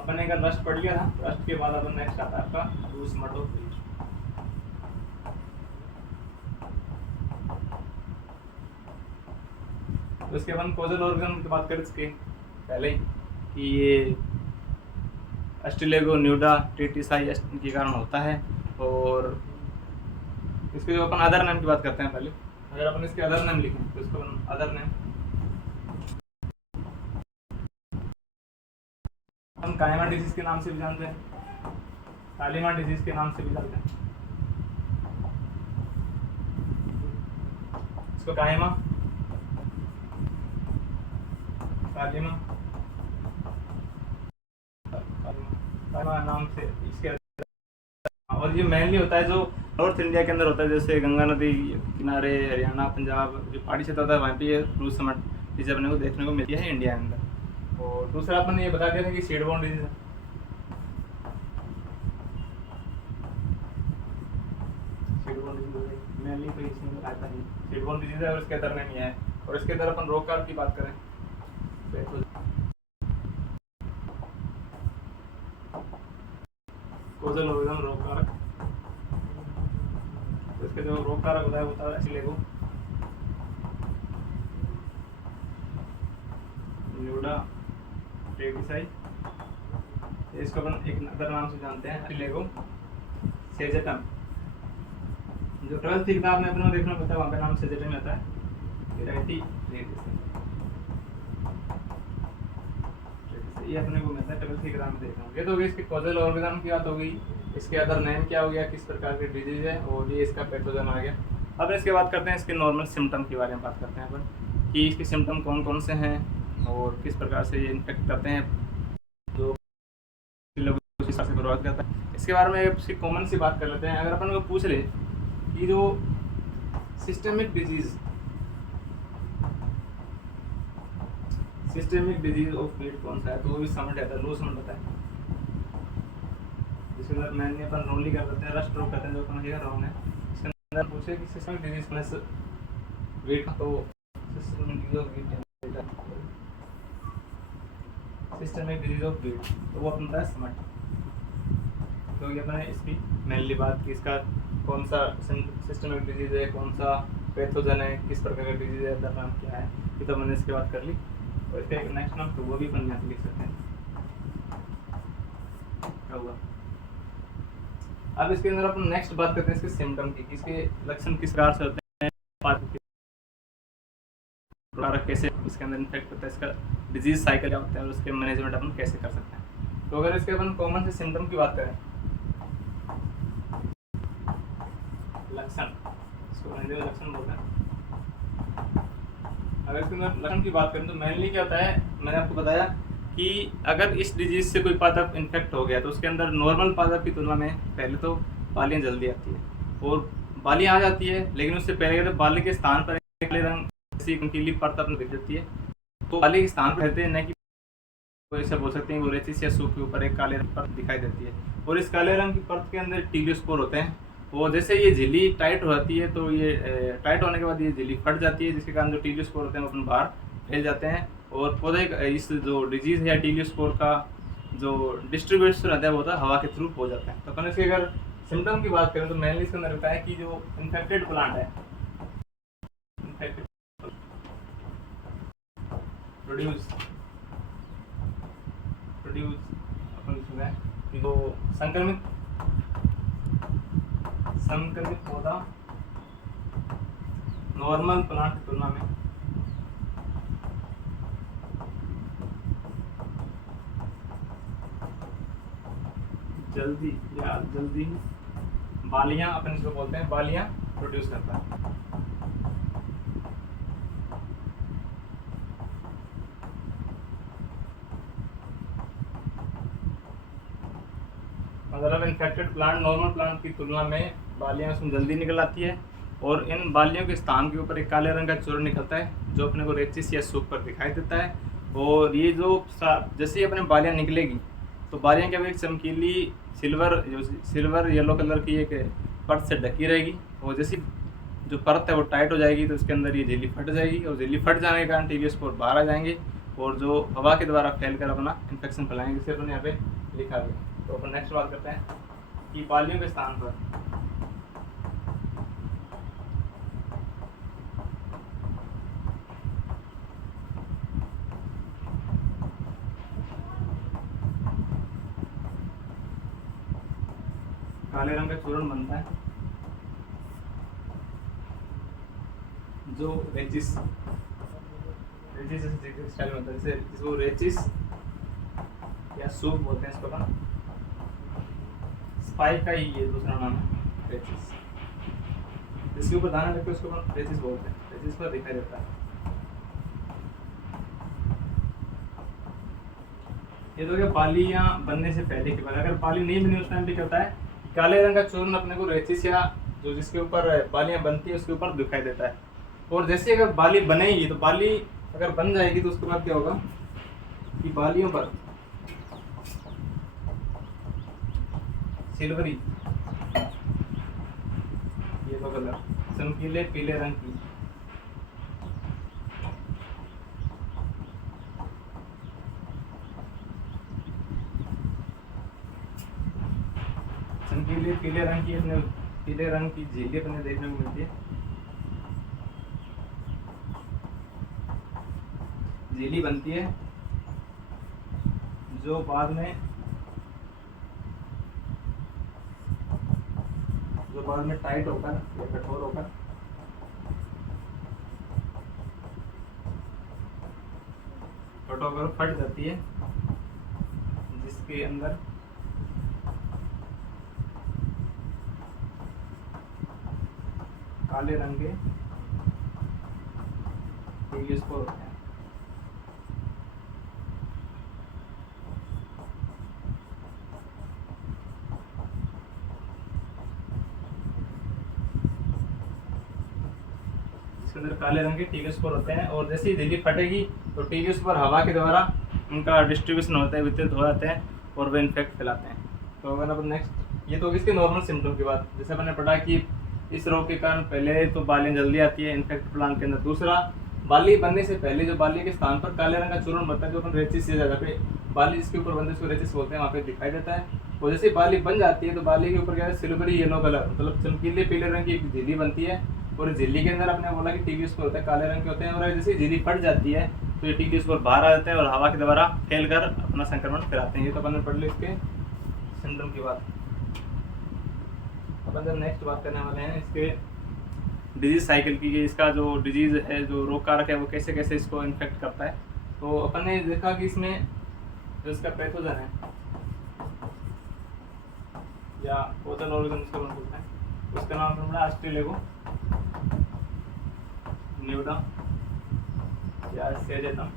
अपन ने एक रस्ट पढ़ लिया था, रस्ट के बाद अपन नेक्स्ट आता है आपका लूज समट ऑफ वीट। तो इसके अपन कॉजल ऑर्गेनिज्म की बात करें इसके पहले ही कि ये एस्टिलेगो न्यूडा ट्रिटिसाई के कारण होता है। और इसके जो अपन अदर नेम की बात करते हैं पहले, अगर अपन इसके अदर नेम लिखें तो इसको अपन अदर नेम हम कायमा डिजीज के नाम से भी जानते हैं, कालीमा डिजीज के नाम से भी जानते हैं, इसको कायमा कालीमा नाम से इसके। और ये मेनली होता है जो नॉर्थ इंडिया के अंदर होता है, जैसे गंगा नदी किनारे, हरियाणा, पंजाब जो पहाड़ी क्षेत्र होता है वहाँ पे ये लूज समट डिजीज अपने को देखने को मिलती है इंडिया के अंदर। और दूसरा अपन ये बता दिया था कि सीडबोर्न डिजीज है, सीडबोर्न डिजीज मेनली तो इसमें आता है, सीडबोर्न डिजीज है और इसके अंदर नहीं है। और इसके अंदर अपन रोग कारक की बात करें कोजल ऑर्गेनिज्म रोग कारक, तो इसके जो रोग कारक होता है वो होता है एस्टिलेगो न्यूडा ट्रिटिसाई, इसको अपन एक अदर नाम से जानते हैं एस्टिलेगो सेजेटम। जो 12th की किताब में अपने देखना पड़ता है वहाँ पे नाम सेजेटम आता है, वैरायटी ये अपने को मिलता है 12th की किताब में देखना। ये तो हो गई इसके कॉजल ऑर्गेनिज्म की बात हो गई, इसके अदर नेम क्या हो गया, किस प्रकार की डिजीज है, और ये इसका पैथोजन आ गया। अब इसके बात करते हैं इसके नॉर्मल सिम्टम के बारे में बात करते हैं अपन कि इसके सिम्टम कौन कौन से हैं और किस प्रकार से ये इन्फेक्ट करते हैं, जो लोग उस हिसाब से प्रभावित करता है। इसके बारे में एक कॉमन सी बात कर लेते हैं। अगर अपन को पूछ ले कि जो सिस्टेमिक डिजीज ऑफ वीट कौन सा है, तो वो भी समझ आता है, रो समझ आता है, जिसके अंदर मैंने अपन रोनली कर देते हैं, रस्ट रोग करते हैं, जो अपन ये रॉन्ग है। इसके अंदर पूछे कि सिस्टमिक डिजीज प्लस वीट, तो सिस्टमिक डिजीज ऑफ वीट तो वो अपन है स्मट। तो ये अपने इसकी मेनली बात की इसका कौन सा सिस्टमिक डिजीज है, कौन सा पैथोजन है, किस प्रकार का डिजीज है, इसका नाम क्या है, ये तो मैंने इसके बात कर ली। और इसका एक नेक्स्ट नाम तो वो भी अपन यहाँ से लिख सकते हैं, क्या हुआ। अब इसके अंदर अपन नेक्स्ट बात करते हैं इसके सिम्टम की, इसके लक्षण किस प्रकार से होते हैं, कैसे इसके अंदर इन्फेक्ट होता है, इसका डिजीज साइकिल क्या होता है और उसके मैनेजमेंट अपन कैसे कर सकते हैं। तो अगर इसके अपन कॉमन से सिम्टम की बात करें, लक्षण, इसको लक्षण बोलते हैं। अगर इसके अंदर लक्षण की बात करें तो मेनली क्या होता है, मैंने आपको बताया कि अगर इस डिजीज से कोई पादप इन्फेक्ट हो गया तो उसके अंदर नॉर्मल पादप की तुलना में पहले तो बालियाँ जल्दी आती है और बालियाँ आ जाती है, लेकिन उससे पहले तो बाली के स्थान पर काले रंग जैसी चमकीली परत अपनी दिख जाती है। तो बाली के स्थान पर रहते हैं, न कि ऐसा बोल सकते हैं वो रेचिस या सूप के ऊपर एक काले रंग परत दिखाई देती है, और इस काले रंग की परत के अंदर टीलियोस्पोर होते हैं। वो जैसे ये झिल्ली टाइट हो जाती है तो ये टाइट होने के बाद ये झिल्ली फट जाती है, जिसके कारण जो टीलियोस्पोर होते हैं वो अपने बाहर फैल जाते हैं, और पौधे इस जो डिजीज है या टीलियोस्पोर का जो डिस्ट्रीब्यूशन रहता है वो होता है हवा के थ्रू हो जाता है। तो अपन इसके अगर सिम्टम की बात करें तो मेनली इसके अंदर होता है कि जो इन्फेक्टेड प्लांट है, प्रोड्यूस अपन सुना है कि जो संक्रमित पौधा नॉर्मल प्लांट की तुलना में जल्दी बालियां, अपन इसको बोलते हैं बालियां प्रोड्यूस करता है। मतलब इन्फेक्टेड प्लांट नॉर्मल प्लांट की तुलना में बालियां उसमें जल्दी निकल आती है, और इन बालियों के स्थान के ऊपर एक काले रंग का चूर्ण निकलता है जो अपने को रेचिस या सूप पर दिखाई देता है। और ये जो जैसे ही अपने बालियां निकलेगी तो बालियां क्या एक चमकीली सिल्वर येलो कलर की एक परत से ढकी रहेगी, और जैसी जो परत है वो टाइट हो जाएगी तो उसके अंदर ये झिल्ली फट जाएगी, और झिल्ली फट जाने के कारण टीलियोस्पोर बाहर आ जाएंगे और जो हवा के द्वारा फैलकर अपना इन्फेक्शन फैलाएंगे, जिसे अपने यहाँ पे लिखा गया। तो अपन नेक्स्ट बात करते हैं कि बालियों के स्थान पर काले रंग का चूर्ण बनता है जो रेचिस स्टाइल में होता है, जिसको रेचिस या सूप बोलते हैं। इसको ना स्पाइक का ही ये दूसरा नाम है रेचिस, जिसके ऊपर दाना रखते उसको रेचिस बोलते हैं, रेचिस पर दिखाई देता है। ये तो क्या बालियां बनने से पहले के बाद, अगर बाली नहीं बनी उस टाइम पे क्या होता है, काले रंग का चूर्ण अपने को रेचिस या जो जिसके ऊपर बालियां बनती है उसके ऊपर दिखाई देता है। और जैसे अगर बाली बनेगी तो बाली अगर बन जाएगी तो उसके बाद क्या होगा कि बालियों पर सिल्वरी ये तो कलर चमकीले पीले रंग की पीले रंग की झिल्ली अपने देखने को मिलती है। झिल्ली बनती है जो बाद में टाइट होकर या कठोर होकर फट जाती है, जिसके अंदर काले रंग के टीलियोस्पोर होते हैं। इसके अंदर काले रंग के टीवी स्पोर होते हैं, और जैसे ही झिल्ली फटेगी तो टीवी स्पोर हवा के द्वारा उनका डिस्ट्रीब्यूशन होता है, वितरित हो जाते हैं और वे इन्फेक्ट फैलाते हैं। तो अगर अपन नेक्स्ट, ये तो इसके नॉर्मल सिम्टम की बात, जैसे मैंने पढ़ा कि इस रोग के कारण पहले तो बालियाँ जल्दी आती है इन्फेक्ट प्लांट के अंदर। दूसरा, बाली बनने से पहले जो बाली के स्थान पर काले रंग का चूर्ण बनता है, जो अपन रेचिस जगह पे बाली जिसके ऊपर बनते हैं उसको रेचिस बोलते हैं, वहाँ पे दिखाई देता है। और जैसे बाली बन जाती है तो बाली के ऊपर क्या है, सिल्वरी येलो कलर, मतलब चमकीले पीले रंग की एक झिल्ली बनती है, और झिल्ली के अंदर आपने बोला कि टीवी स्पोर होता है, काले रंग के होते हैं, और जैसे झिल्ली फट जाती है तो ये टीवी स्पोर बाहर आ जाते हैं और हवा के द्वारा फैलकर अपना संक्रमण फैलाते हैं। ये तो अपन ने पढ़ ली इसके सिम्टम की बात। अपन जब नेक्स्ट बात करने वाले हैं इसके डिजीज साइकिल की, इसका जो डिजीज है, जो रोग कारक है, वो कैसे कैसे इसको इन्फेक्ट करता है। तो अपन ने देखा कि इसमें जो इसका पैथोजन है या पोथल ऑर्गन जिसको अपन बोलते हैं, उसका नाम अपन बोला एस्ट्रेलेगो न्यूडा या सेजेटम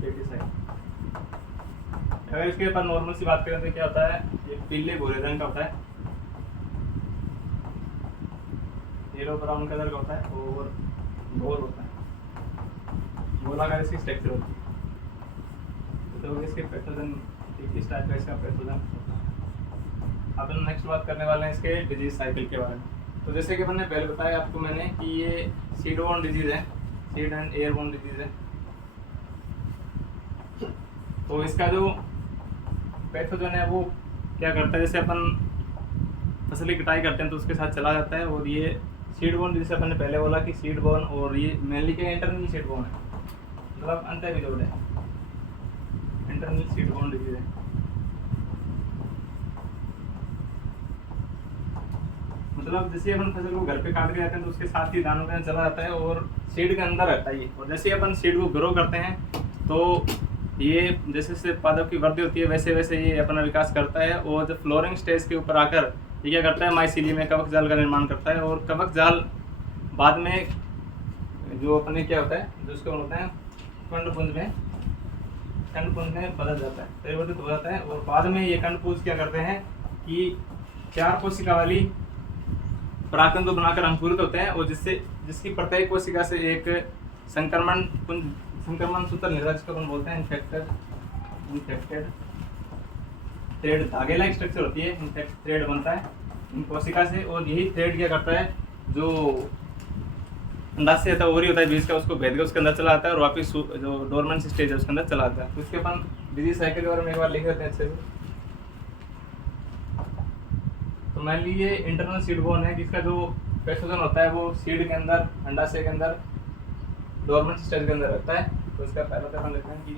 पेटिसाइड। अगर इसके ऊपर नॉर्मल सी बात करें तो क्या होता है, ये पीले भूरे रंग का होता है, येलो ब्राउन कलर का होता है, और गोल होता है, गोलाकार इसकी स्ट्रक्चर होती है। तो इसके पैथोजन किस टाइप का इसका पैथोजन होता है। अब हम नेक्स्ट बात करने वाले हैं इसके डिजीज साइकिल के बारे में। तो जैसे कि मैंने पहले बताया आपको मैंने कि ये सीड बोर्न डिजीज है, सीड एंड एयरबोर्न डिजीज है। तो इसका जो पैथोजन है वो क्या करता है, जैसे अपन फसल की कटाई करते हैं तो उसके साथ चला जाता है, और ये सीड बोर्न जैसे अपन ने पहले बोला कि सीड बोर्न, और ये मेनली क्या इंटरनल सीड बोर्न है, मतलब अंतर भी जोड़ है, इंटरनल सीड बोर्न डिजीज है। मतलब जैसे अपन फसल को घर पे काट के जाते हैं तो उसके साथ ही दानों के अंदर चला जाता है और सीड के अंदर रहता है ये। और जैसे अपन सीड को ग्रो करते हैं तो ये जैसे जैसे पादप की वृद्धि होती है वैसे वैसे ये अपना विकास करता है, और जब फ्लोरिंग स्टेज के ऊपर आकर ये क्या करता है, माइसीलियम में कवक जाल का निर्माण करता है, और कवक जाल बाद में जो अपने क्या होता है, जो उसको बोलते हैं कंडपुंज में बदल जाता है, परिवर्तित हो जाता है। और बाद में ये कंडपुंज क्या करते हैं कि 4 कोशिका वाली परागतंतु बनाकर अंकुरित होते हैं, और जिसकी प्रत्येक कोशिका से एक संक्रमण सूत्र निर्गत, जिसको अपन बोलते हैं इन्फेक्टेड थ्रेड, धागे लाइक स्ट्रक्चर होती है, इन्फेक्ट थ्रेड बनता है इन कोशिका से। और यही थ्रेड क्या करता है, जो अंडाशय होता है, ओवरी होता है बीज का, उसको भेद के उसके अंदर चला आता है और वापिस जो डोरमेंट स्टेज है उसके अंदर चला आता है। तो इसके अपन डिजीज साइकिल के बारे में एक बार लिख देते हैं अच्छे से। तो मान लीजिए इंटरनल सीड बोर्न है, जिसका जो पैथोजन होता है वो सीड के अंदर, अंडाशय के अंदर, डोरमेंट स्टेज के अंदर रहता है। तो इसका पहला तो हम लिखते हैं कि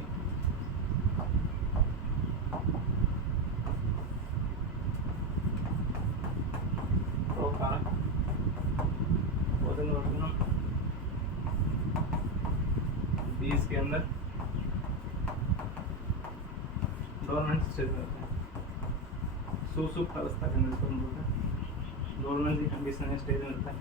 बीज के अंदर डोरमेंट स्टेज में रहता है, सुसुप्त अवस्था के अंदर इसको हम बोलते हैं, डोरमेंट कंडीशन स्टेज में रहता है।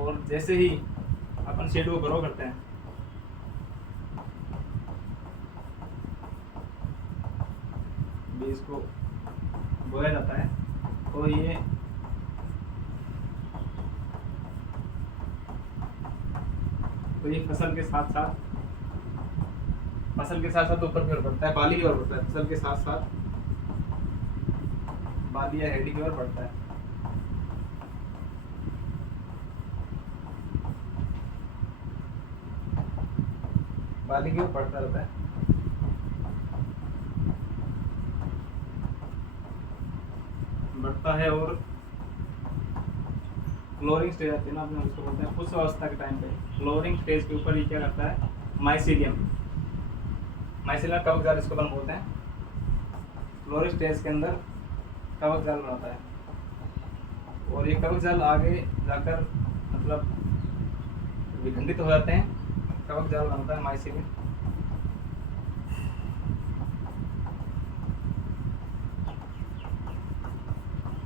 और जैसे ही अपन सीड को ग्रो करते हैं, बीज को बोया जाता है, तो ये फसल के साथ साथ ऊपर की ओर बढ़ता है, बाली की ओर बढ़ता है, फसल के साथ साथ बाली या हेडी की ओर बढ़ता है। बाली की ओर बढ़ता रहता है। बढ़ता है और फ्लोरिंग स्टेज आती है ना, अपने उसको बोलते हैं उस अवस्था के टाइम पे फ्लोरिंग स्टेज के ऊपर ये क्या करता है, माइसीलियम कवक जाल इसको अपन बोलते हैं, फ्लोरिंग स्टेज के अंदर कवक जाल बनाता है। और ये कवक जाल आगे जाकर मतलब विखंडित हो जाते हैं, कवक जाल बनता है माइसीलियम।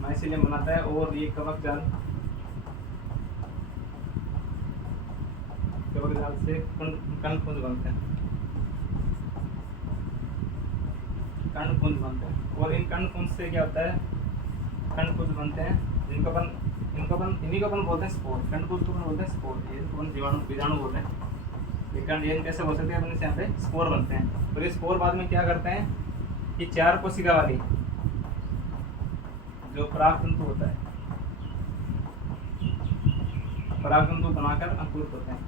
माइसीलियम बनाता है और ये कवक जाल से कंडपुंज बनते हैं। कर्णपुंज बनते हैं। और इन कर्णपुंज से क्या होता है, कर्णपुंज बनते हैं इन्हीं को अपन बोलते हैं स्पोर। कर्णपुंज को अपन बोलते हैं स्पोर, ये अपन बीजाणु बोलते हैं, लेकिन ये कैसे बोल सकते हैं अपन, यहाँ पे स्पोर बनते हैं। और ये स्पोर बाद में क्या करते हैं कि 4 कोशिका वाली जो परागतंतु होता है, परागतंतु बनाकर अंकुरित होते हैं।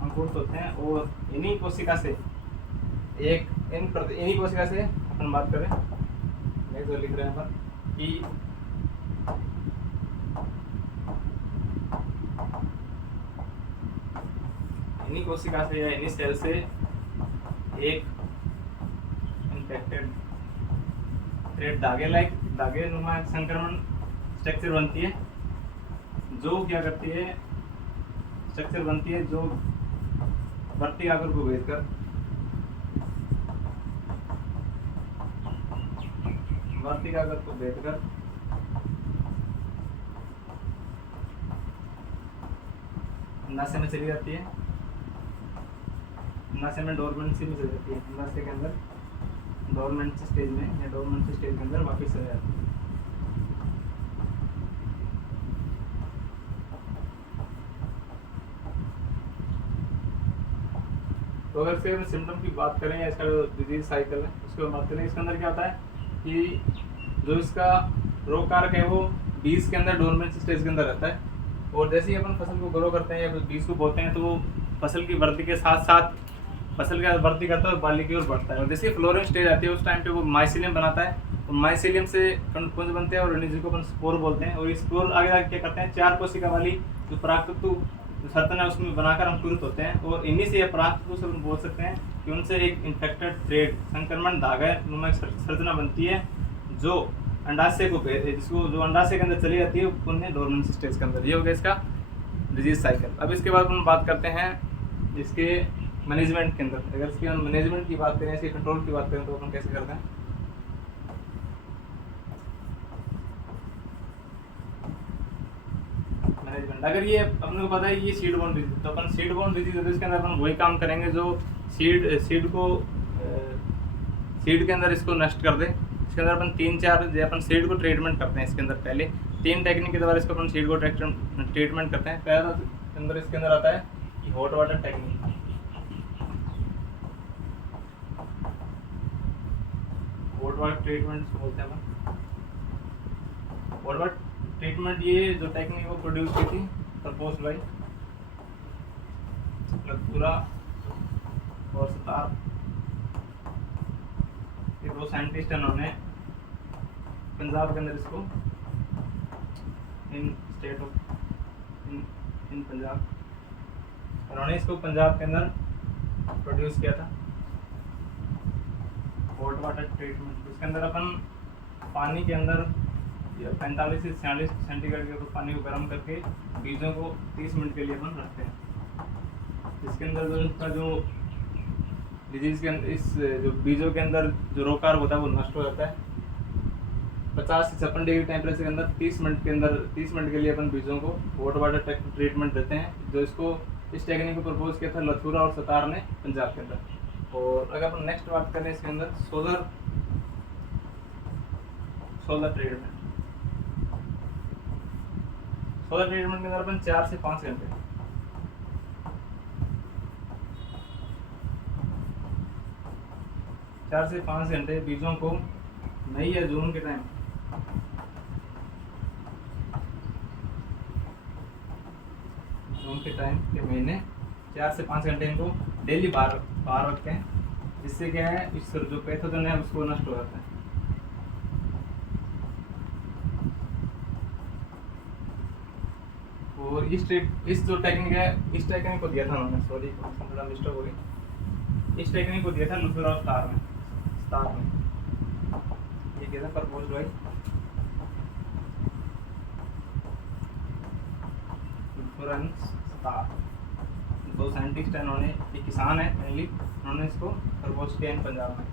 अंकुरित होते हैं और इन्हीं कोशिका से इन्हीं कोशिका से अपन बात करें, मैं जो लिख रहे हैं अपन कि इन्हीं कोशिका से या इन्हीं सेल से एक इन्फेक्टेड थ्रेड धागे नुमा संक्रमण स्ट्रक्चर बनती है, जो क्या करती है, स्ट्रक्चर बनती है जो वर्तिकाग्र को भेदकर अंडाशय में चली जाती है, अंडाशय में डोरमेंसी में चली जाती है, अंडाशय के अंदर डोरमेंट स्टेज में या डोरमेंट स्टेज के अंदर वापस चली जाती है। तो अगर से सिम्टम की बात करें या इसका जो डिजीज साइकिल है उसकी बात करें, इसके अंदर क्या होता है कि जो इसका रोग कारक है वो बीज के अंदर डोरमेंट स्टेज के अंदर रहता है, और जैसे ही अपन फसल को ग्रो करते हैं या बीज को बोते हैं तो वो फसल की वृद्धि के साथ साथ फसल की वृद्धि करता है और बाली की ओर बढ़ता है। और जैसे ही फ्लोरिंग स्टेज आती है उस टाइम पे वो माइसीलियम बनाता है, और माइसीलियम से कर्णपुंज बनते हैं और इन्हीं को अपन स्पोर बोलते हैं। और इस स्पोर आगे जाके क्या करते हैं, 4 कोशिका वाली जो परागतंतु सर्तन है उसमें बनाकर अंकुरित होते हैं, और इन्हीं से परागतंतु से बोल सकते हैं कि उनसे एक इन्फेक्टेड थ्रेड संक्रमण धागा नुमा संरचना बनती है जो अंडाशय को जिसको जो अंडाशय के अंदर चली जाती है पुण्य डोरमेंसी स्टेज के अंदर। ये हो गया इसका डिजीज साइकिल। अब इसके बाद हम बात करते हैं इसके मैनेजमेंट के अंदर। अगर इसके मैनेजमेंट की बात करें, इसके कंट्रोल की बात करें तो अपन कैसे करते हैं। मैनेजमेंट, अगर ये अपने को पता है ये सीड बोर्न डिजीज, तो अपन सीड बोर्न डिजीज है तो इसके अंदर अपन वही काम करेंगे जो सीड के अंदर इसको नष्ट कर दे। इसके अंदर अपन 3-4 अपन सीड को ट्रीटमेंट करते हैं। इसके अंदर पहले 3 टेक्निक के द्वारा इसको अपन सीड को ट्रीटमेंट करते हैं। पहला अंदर इसके अंदर आता है कि hot water technique. Hot water treatment बोलते हैं अपन। हॉट वाटर ट्रीटमेंट ये जो टेक्निक वो प्रोड्यूस की थी प्रपोज बाय लतूरा और सतार, ये 2 साइंटिस्ट उन्होंने पंजाब के अंदर इसको इन पंजाब उन्होंने इसको पंजाब के अंदर प्रोड्यूस किया था हॉट वाटर ट्रीटमेंट। इसके अंदर अपन पानी के अंदर 45 से 46 सेंटीग्रेड के ऊपर पानी को गर्म करके बीजों को 30 मिनट के लिए अपन रखते हैं। इसके अंदर जो इसका जो डिजीज के अंदर इस जो बीजों के अंदर जो रोग कारक होता है वो नष्ट हो जाता है। 50 से 56 डिग्री टेम्परेचर के अंदर 30 मिनट के लिए अपन बीजों को हॉट वाटर ट्रीटमेंट देते हैं। जो इसको इस टेक्निक को प्रपोज किया था लथूरा और सतार ने पंजाब के अंदर। और अगर अपन नेक्स्ट बात करें इसके अंदर सोलर ट्रीटमेंट। सोलर ट्रीटमेंट के अंदर अपन 4 से 5 घंटे 4 से 5 घंटे बीजों को मई या जून के टाइम के महीने 4 से 5 घंटे इनको डेली बाहर रखते हैं, जिससे क्या है इस जो पैथोजन है उसको नष्ट हो जाता है। और इस जो टेक्निक है इस टेक्निक को दिया था उन्होंने, सॉरी थोड़ा मिस्टेक हो गई, इस टेक्निक को दिया था लुथुरा स्टार में ये किया था प्रपोज बाय लुथुरा स्टार। 2 साइंटिस्ट हैं, उन्होंने एक किसान है मेनली, उन्होंने इसको प्रपोज किया इन पंजाब में।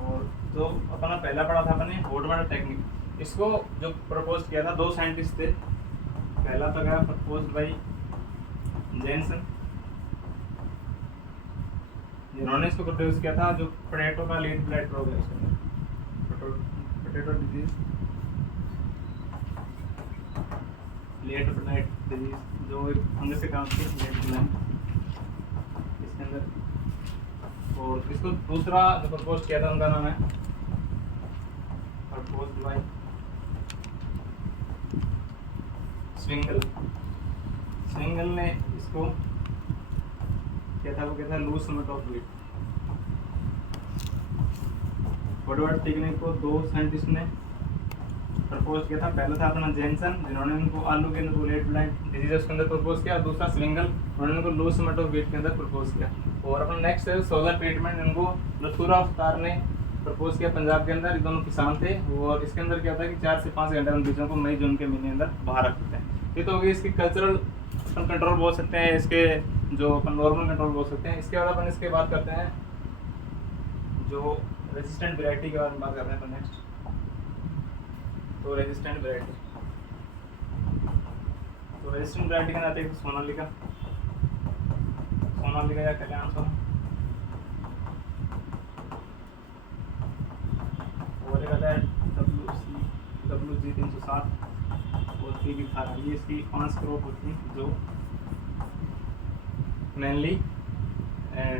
और जो अपना पहला पढ़ा था अपने हॉट वाटर टेक्निक, इसको जो प्रपोज किया था 2 साइंटिस्ट थे। पहला तो गया प्रपोज बाय जैनसन जिन्होंने इसको प्रोड्यूस किया था, जो पोटैटो का लीड ब्लाइट रोग है उसके अंदर, potato disease, late blight disease, जो एक फंगस से काम की लेट ब्लाइट इसके अंदर। और इसको दूसरा जो प्रपोज किया था उनका नाम है प्रपोज बाय स्विंगल। स्विंगल ने इसको क्या था, वो क्या था, loose smut of wheat. Woodward technique को दो साइंटिस्ट ने प्रपोज किया था। पहला था अपना जेनसन, जिन्होंने उनको आलू के अंदर लेट ब्लाइट डिजीज के अंदर प्रपोज किया, और दूसरा स्विंगल, उन्होंने उनको लूज समट ऑफ वीट के अंदर प्रपोज किया। और अपना नेक्स्ट है सोलर ट्रीटमेंट, इनको लथूरा अफ्तार ने प्रपोज किया पंजाब के अंदर। ये दोनों किसान थे, और इसके अंदर क्या होता है कि 4 से 5 घंटे उन बीजों को मई जून के महीने अंदर बाहर रखते हैं। ये तो हो गई इसकी कल्चरल अपन कंट्रोल बोल सकते हैं, इसके जो अपन नॉर्मल कंट्रोल बोल सकते हैं। इसके बाद अपन इसके बात करते हैं जो रेजिस्टेंट वैरायटी के बारे में बात करते हैं। तो नेक्स्ट तो रेजिस्टेंट वैरायटी, तो रेजिस्टेंट वैरायटी का नाम है सोनालिका, सोनालिका या कल्याण सोना, और एक आता है WG 307 और PB 18। ये इसकी 5 क्रॉप होती हैं जो मेनली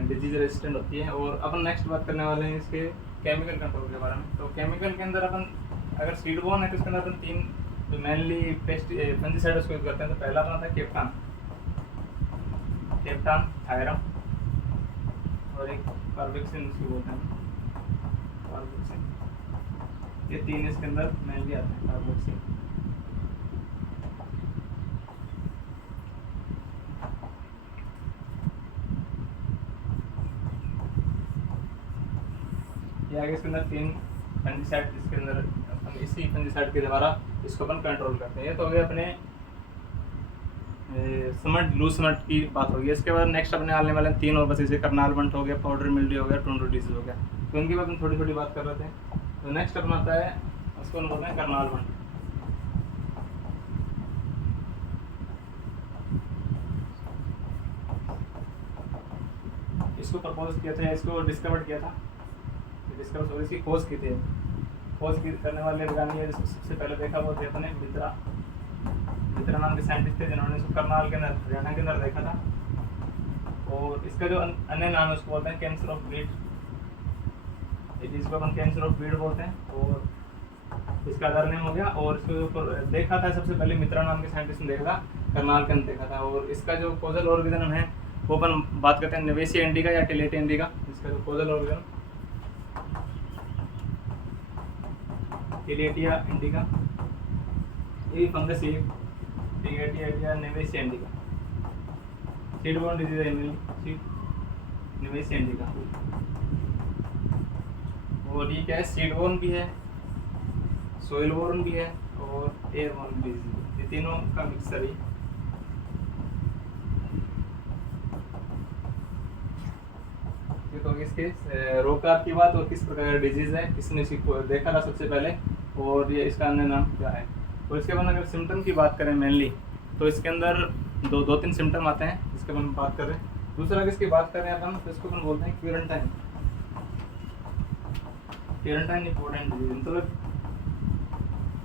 डिजीज रेजिस्टेंट होती है। और अपन नेक्स्ट बात करने वाले हैं इसके केमिकल कंट्रोल के बारे में। तो केमिकल के अंदर अपन अगर सीड बोन है तो इसके अंदर अपन 3 जो मेनली पेस्ट फंजीसाइड उसको यूज करते हैं। तो पहला अपना था कैप्टान, थायरम, और एक कार्बेक्सिन उसको बोलते हैं कार्बेक्सिन। ये 3 इसके अंदर मेनली आते हैं कार्बेक्सिन। ये आगे इसके अंदर 3 फंजीसाइड, जिसके अंदर हम इसी फंजीसाइड के द्वारा इसको अपन कंट्रोल करते हैं। ये तो हो गया अपने समट लूज समट की बात होगी। इसके बाद नेक्स्ट अपने आने वाले 3 और बस, जैसे करनाल बंट हो गया, पाउडर मिल्ड्यू हो गया, टुंडो डिजीज हो गया। तो इनकी बात हम थोड़ी थोड़ी बात कर रहे थे। तो नेक्स्ट अपना आता है, उसको हम बोलते हैं करनाल बंट। इसको प्रपोज किया था, इसको डिस्कवर किया था, डिस्कवर इसकी खोज की थी। खोज की करने वाले वैज्ञानिक जिसको सबसे पहले देखा वो थे अपने मित्रा नाम के साइंटिस्ट थे, जिन्होंने इसको करनाल के अंदर, हरियाणा के अंदर देखा था। और इसका जो अन्य नाम है उसको बोलते हैं कैंसर ऑफ वीट। इसको अपन कैंसर ऑफ वीट बोलते हैं। और इसका अदर नेम हो गया। और इसको देखा था सबसे पहले मित्रा नाम के साइंटिस्ट ने देखा था, करनाल के अंदर देखा था। और इसका जो कोजल ऑर्गेनिज्म है वो अपन बात करते हैं नेवेसिया इंडिका या टिलेटिया इंडिका। इसका जो कोजल ऑर्गेनिज्म टिलेटिया इंडिका, ये फंगस है, टिलेटिया नेवेसिया इंडिका। सीड बोर्न डिजीज है नेवेसिया इंडिका। और ये क्या है, सीड बोर्न भी है, सोइल बोर्न भी है, और एयर बोर्न डिजीज, ये तीनों का मिक्सर है। तो इसके रोगकार की बात और किस प्रकार का डिजीज है, किसने इसको देखा था सबसे पहले, और ये इसका अन्य नाम क्या है। और इसके बाद अगर सिम्टम की बात करें मेनली, तो इसके अंदर दो तीन सिम्टम आते हैं जिसके अपन बात करें। दूसरा किसकी बात करें अपन, तो इसको अपन बोलते हैं क्यूरेंटाइन इंपॉर्टेंट डिजीज। मतलब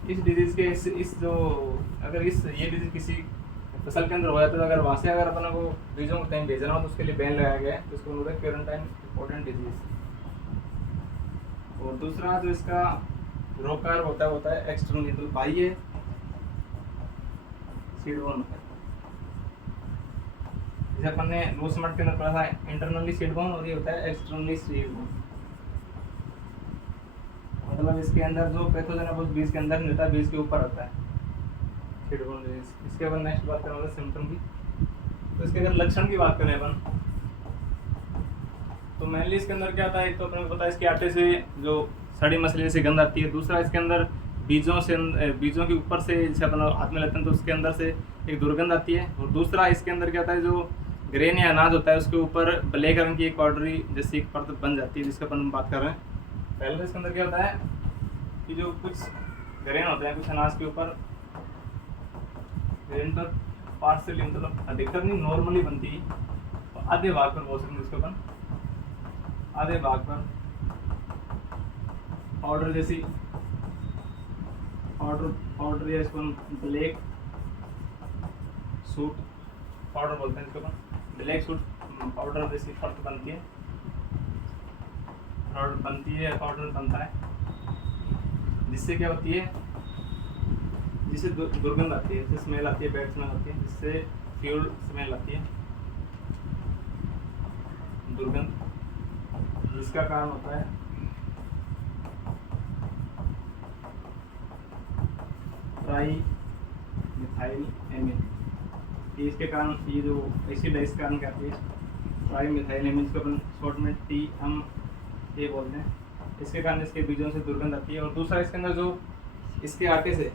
इस डिजीज के इस जो अगर ये डिजीज किसी फसल के अंदर हो जाता है, तो अगर वहाँ से अगर अपन को बीजों को कहीं भेजना हो तो उसके लिए बैन लगाया गया है, तो इसको बोलते हैं क्यूरेंटाइन इंपॉर्टेंट डिजीज। और दूसरा जो इसका रोगकार होता है एक्सटर्नली, तो बाह्य सीड बोर्न होता है। जैसे अपन ने लूज समट के अंदर पढ़ा था इंटरनली सीड बोर्न, और ये होता है एक्सटर्नली सीड बोर्न। मतलब इसके अंदर जो पैथोजन है वो बीज के अंदर नहीं होता, बीज के ऊपर होता है सीड बोर्न डिजीज। इसके बाद नेक्स्ट बात करने वाले सिम्टम की। तो इसके अगर लक्षण की बात करें अपन, तो मेनली इसके अंदर क्या आता है, तो अपने को पता है इसके आटे से जो सड़ी मछली से गंध आती है। दूसरा इसके अंदर बीजों के ऊपर से जैसे अपन हाथ में लेते हैं तो उसके अंदर से एक दुर्गंध आती है। और दूसरा इसके अंदर क्या होता है, जो ग्रेन या अनाज होता है उसके ऊपर ब्लैक रंग की एक पाउडरी जैसी एक परत बन जाती है, जिसका अपन बात कर रहे हैं। पहले तो इसके अंदर क्या होता है कि जो कुछ ग्रेन होते हैं कुछ अनाज के ऊपर, ग्रेन पर पार्शियली मतलब अधिकतर नहीं नॉर्मली बनती है, तो आधे भाग पर बोल सकते हैं इसको अपन आधे भाग पर पाउडर जैसी पाउडर या इसको ब्लैक सूट पाउडर बोलते हैं इसको अपन, ब्लैक सूट पाउडर जैसी परत बनती है, पाउडर बनता है, जिससे क्या होती है, जिससे दुर्गंध आती है, जिससे स्मेल आती है, बैड स्मेल आती है, जिससे फ्यूल स्मेल आती है, दुर्गंध, जिसका कारण होता है ट्राई मिथाइल एमिन। इसके कारण ये जो एसिड है, इस कारण क्या आती है, ट्राई मिथाइल एमिन, इसको अपन शॉर्ट में TMA बोलते हैं। इसके कारण इसके बीजों से दुर्गंध आती है। और दूसरा इसके अंदर जो इसके आटे से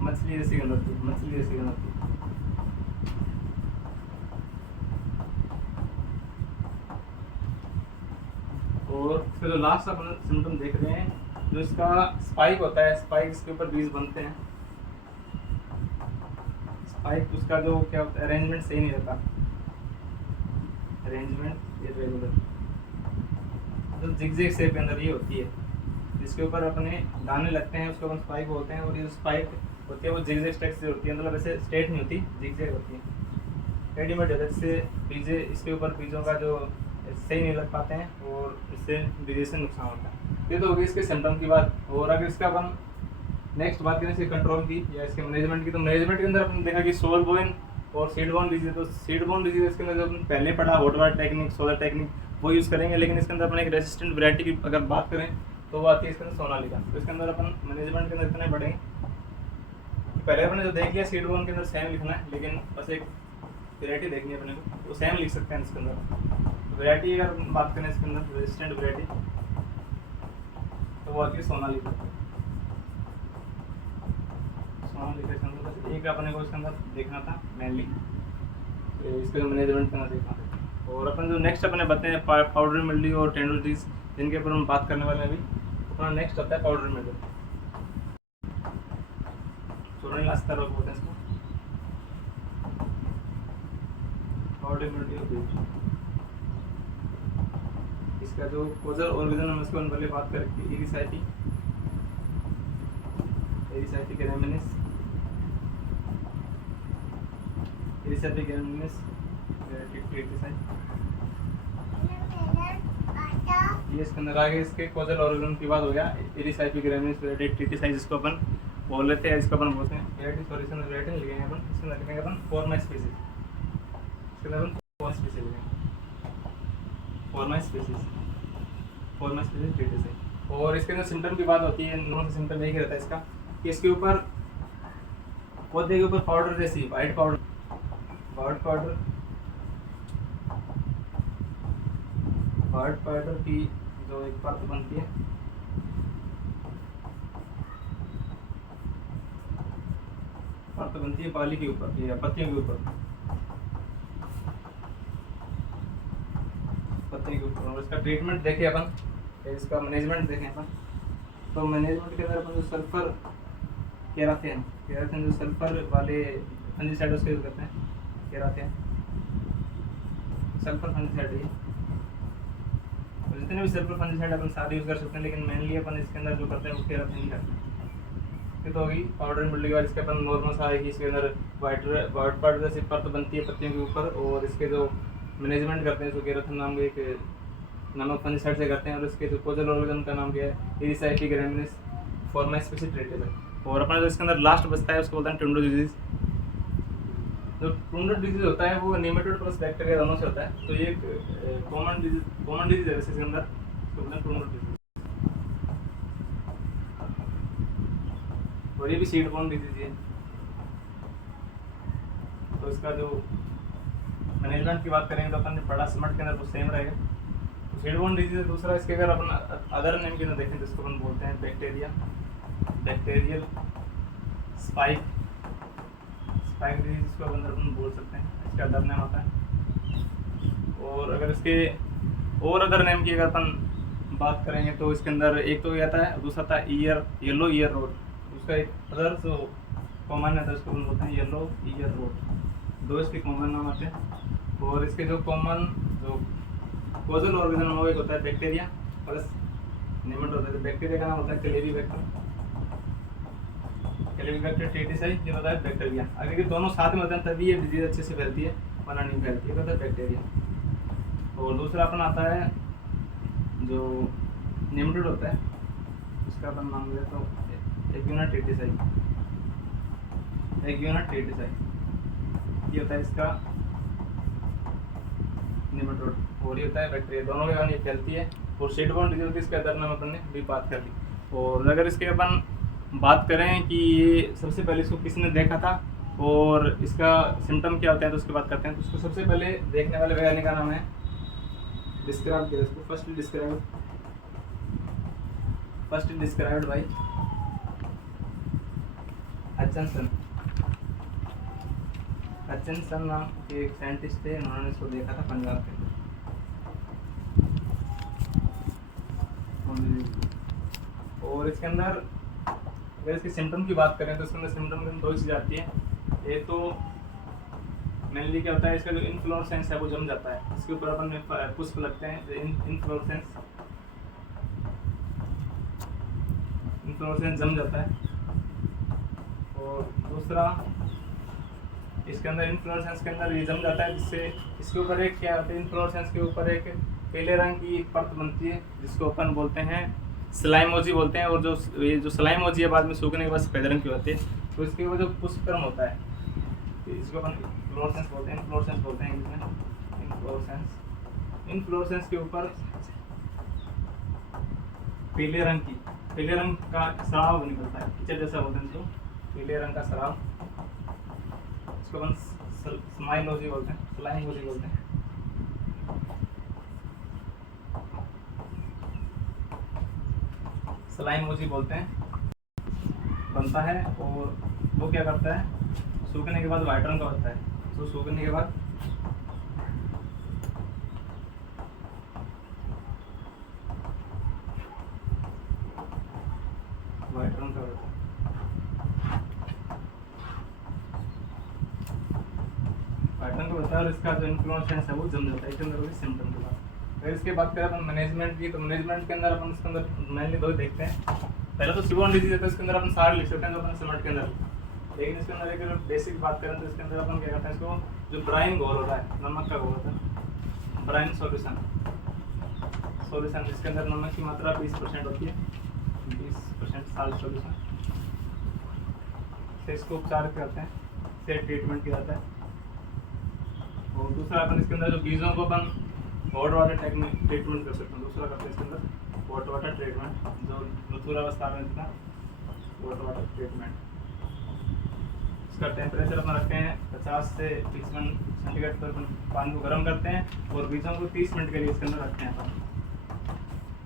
मछली जैसी गंध आती है, मछली जैसी गंध आती है। और इसका जो लास्ट अपन सिम्टम देख रहे हैं, जो इसका स्पाइक होता है, स्पाइक इसके ऊपर बीज बनते हैं, स्पाइक उसका जो क्या होता है, अरेंजमेंट सही नहीं रहता, अरेंजमेंट इरेगुलर, जो जिगजैग शेप के अंदर ये होती है, जिसके ऊपर अपने दाने लगते हैं, उसको अपन स्पाइक बोलते हैं। और ये जो स्पाइक होती है वो जिगजैग स्ट्रक्चर से होती है, मतलब ऐसे स्ट्रेट नहीं होती, जिगजैग होती है, रेडीमेड है, जिससे बीजे इसके ऊपर बीजों का जो सही नहीं लग पाते हैं और इससे बीजे से नुकसान होता है। ये तो हो गई इसके सिम्टम की बात। और अगर इसका अपन नेक्स्ट बात करें इसके कंट्रोल की या इसके मैनेजमेंट की, तो मैनेजमेंट के अंदर अपन देखा कि सोल बोइन और सीड बोर्न डिजीज, तो सीड बोर्न डिजीज इसके अंदर जो अपन पहले पढ़ा hot water technique, solar technique, वो यूज़ करेंगे। लेकिन इसके अंदर अपन एक रेसिस्टेंट वैरायटी की अगर बात करें तो वो आती है इसके अंदर सोनालिका। तो इसके अंदर अपन मैनेजमेंट के अंदर इतने पढ़ेंगे, पहले अपने जो देख लिया सीड बोर्न के अंदर सेम लिखना है, लेकिन बस एक वैरायटी देखनी है अपने को, वो सेम लिख सकते हैं इसके अंदर। वैरायटी अगर बात करें इसके अंदर रेजिस्टेंट वैरायटी, तो वो आती है सोनालिका। सोनालिका के अंदर बस एक अपने को इसके अंदर देखना था मेनली, इसके मैनेजमेंट के अंदर देखना था। और अपन जो नेक्स्ट अपने बताए पाउडर मिल्ड्यू और टेंडर डिजीज, जिनके ऊपर हम बात करने वाले हैं अभी, अपना नेक्स्ट आता है पाउडर मिल्ड्यू, सोनालिका रोग बोलते हैं इसको, पाउडर मिल्ड्यू। इसका जो कोजल ऑर्गेनिज्म हम इसको पहले बात करेंगे, एरिसाइटी ग्रामिनिस, एरिसाइटी ग्रामिनिस ये इसके अंदर आगे इसके कोजल ऑर्गेनिज्म की बात हो गया। एरिसाइटी ग्रामिनिस ट्रिटिसाइज इसको अपन बोल लेते हैं, इसको अपन बोलते हैं वैरायटी, सॉरी इसके अंदर वैरायटी लिखेंगे अपन, इसके अंदर लिखेंगे अपन फॉर्मा स्पीसीज, इसके अंदर अपन फॉर्मा स्पीसीज लिखेंगे, फॉर्मा स्पीसीज ट्रिटिसाइज। और इसके अंदर सिम्टम की बात होती है, नॉर्मल सिम्टम यही रहता है इसका कि इसके ऊपर पौधे के ऊपर पाउडर जैसी वाइट पाउडर की जो एक परत बनती है, बाली के ऊपर या पत्तियों के ऊपर, और इसका ट्रीटमेंट देखें अपन, इसका मैनेजमेंट देखें अपन। तो मैनेजमेंट के अंदर अपन जो सल्फर केराथिन जो सल्फर वाले फंजीसाइड उसका यूज करते हैं, केराथिन सल्फर फंजीसाइड है, जितने भी सल्फर फंजीसाइड अपन सारे यूज कर सकते हैं, लेकिन मेनली अपन इसके अंदर जो करते हैं वो केराथिन ही करते हैं। ये तो होगी पाउडर मिलने के बाद इसके अपन नॉर्मल सा है कि इसके अंदर वाइट पाउडर जैसी परत बनती है पत्तियों के ऊपर, और इसके जो मैनेजमेंट करते हैं, जो केराथिन नाम के एक नामक फंजीसाइड से करते हैं। और इसके जो कोजल ऑर्गेनिज्म का नाम क्या है, एरिसाइटी ग्रामिनिस फॉर्मा स्पीसीज ट्रिटिसाइज। और अपना जो इसके अंदर लास्ट बचता है उसको बोलते हैं टुंडो डिजीज। जो टुंडो डिजीज होता है वो नेमेटोड प्लस बैक्टीरिया दोनों से होता है, तो ये कॉमन डिजीज है इसके अंदर, तो बोलते हैं टुंडो डिजीज। और ये भी सीड बोर्न डिजीज है। तो इसका जो मैनेजमेंट की बात करेंगे तो अपन ने पढ़ा स्मट के अंदर तो सेम रहेगा। तो सीड बोर्न डिजीज है। दूसरा इसके अगर अपन अदर नेम के अंदर देखें जिसको अपन बोलते हैं बैक्टीरियल स्पाइक डिजीज को अपन बोल सकते हैं, इसका अदर नेम आता है। और अगर इसके और अदर नेम की अगर अपन बात करेंगे तो इसके अंदर एक तो ये आता है, दूसरा आता है येलो ईयर रोड। उसका एक अदर जो कॉमन है उसको बोलते हैं येलो ईयर रोड। दो इसके कॉमन नाम आते हैं। और इसके जो कॉमन जो कोजल ऑर्गेनिज्म वो एक होता है बैक्टीरिया प्लस नेमेटोड। तो बैक्टीरिया का नाम होता है कैलेबीबैक्टर, कैलेबीबैक्टर टेटिसाई, ये होता है बैक्टीरिया। अगर ये दोनों साथ में होते हैं तभी ये डिजीज अच्छे से फैलती है, वरना नहीं फैलती है, होता है बैक्टीरिया। और दूसरा अपन आता है जो नेमेटोड होता है, उसका अपन नाम ले तो एग्यूना टेटिसाई, एग्यूना टेटिसाई ये होता है इसका नेमेटोड, और ये होता है बैक्टीरिया। दोनों के कारण ये फैलती है। और शेडबोर्न डिजीज होती है, इसके अंदर में अपन ने भी बात कर ली। और अगर इसके अपन बात करें कि ये सबसे पहले इसको किसने देखा था और इसका सिम्टम क्या होते हैं, तो उसकी बात करते हैं। तो उसको सबसे पहले देखने वाले वैज्ञानिक का नाम है डिस्क्राइब किया इसको, फर्स्ट डिस्क्राइब्ड बाय हचिनसन नाम के एक साइंटिस्ट थे, उन्होंने इसको देखा था पंजाब के अंदर। और इसके अंदर अगर इसके सिम्टम की बात करें तो इसके अंदर सिम्टम में दो चीज़ आती है। एक तो मेनली क्या होता है, इसका जो इन्फ्लोरेसेंस है वो जम जाता है, इसके ऊपर अपन पुष्प लगते हैं, इन्फ्लोरेसेंस जम जाता है। और दूसरा इसके अंदर इन्फ्लोरेसेंस के अंदर ये जम जाता है, जिससे इसके ऊपर एक क्या होता है, इन्फ्लोरेसेंस के ऊपर एक पीले रंग की एक परत बनती है, जिसको अपन बोलते हैं स्लाइमोजी बोलते हैं। और जो ये जो स्लाइमोजी है बाद में सूखने के बाद सफेद रंग की होती है, तो इसके ऊपर जो पुष्पक्रम होता है इसको अपन इन्फ्लोरेसेंस बोलते हैं, इंग्लिश में इन्फ्लोरेसेंस के ऊपर पीले रंग का स्राव निकलता है, कीचड़ जैसा बोलते हैं इसको, पीले रंग का स्राव, इसको अपन स्लाइमोजी बोलते हैं। स्लाइमोजी बोलते हैं, बनता है। और वो क्या करता है, सूखने के बाद वाइट रंग का होता है। तो सूखने के बाद वाइट रंग का होता है। और इसका जो इन्फ्लोरेसेंस है वो जम जाता है, इसके अंदर सिम्टम के बाद। अगर इसके बात करें अपन मैनेजमेंट की, तो मैनेजमेंट के अंदर अपन इसके अंदर मेनली दो देखते हैं। पहले तो सीबोर्न डिजीज है, तो इसके अंदर अपन सारे लिख सकते हैं जो अपन सिमट के अंदर, लेकिन इसके अंदर एक बेसिक बात करें तो इसके अंदर अपन क्या करते हैं, इसको जो ब्राइन घोल होता है, नमक का घोल होता है, ब्राइन सॉल्यूशन, जिसके अंदर नमक की मात्रा 20% होती है, 20% साल्ट सॉल्यूशन से इसको उपचार करते हैं, से ट्रीटमेंट किया जाता है। और दूसरा अपन इसके अंदर जो बीजों को अपन हॉट वाटर टेक्निक ट्रीटमेंट कर सकते हैं, दूसरा करते हैं इसके अंदर हॉट वाटर ट्रीटमेंट, जो मथुरावस्था में इसका हॉट वाटर ट्रीटमेंट। इसका टेम्परेचर अपन रखते हैं 50 से 51 सेंटीग्रेड पर, अपन पानी को गर्म करते हैं और बीजों को 30 मिनट के लिए इसके अंदर रखते हैं अपन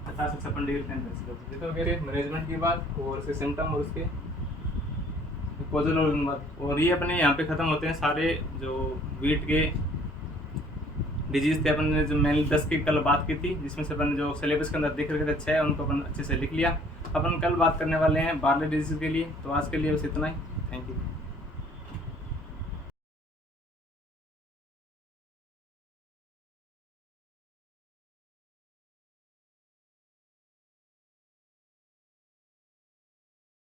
50 से 56 डिग्री टेम्परेचर। तो वगैरह मैनेजमेंट की बात और उसके सिम्टम और उसके कोजल और ये अपने यहाँ पे ख़त्म होते हैं सारे जो वीट के डिजीज थे। अपन ने जो मेनली 10 की कल बात की थी, जिसमें से अपन जो सिलेबस के अंदर दिख रखे थे अच्छे है, उनको अपन अच्छे से लिख लिया। अपन कल बात करने वाले हैं बार्ले डिजीज के लिए। तो आज के लिए बस इतना ही, थैंक यू।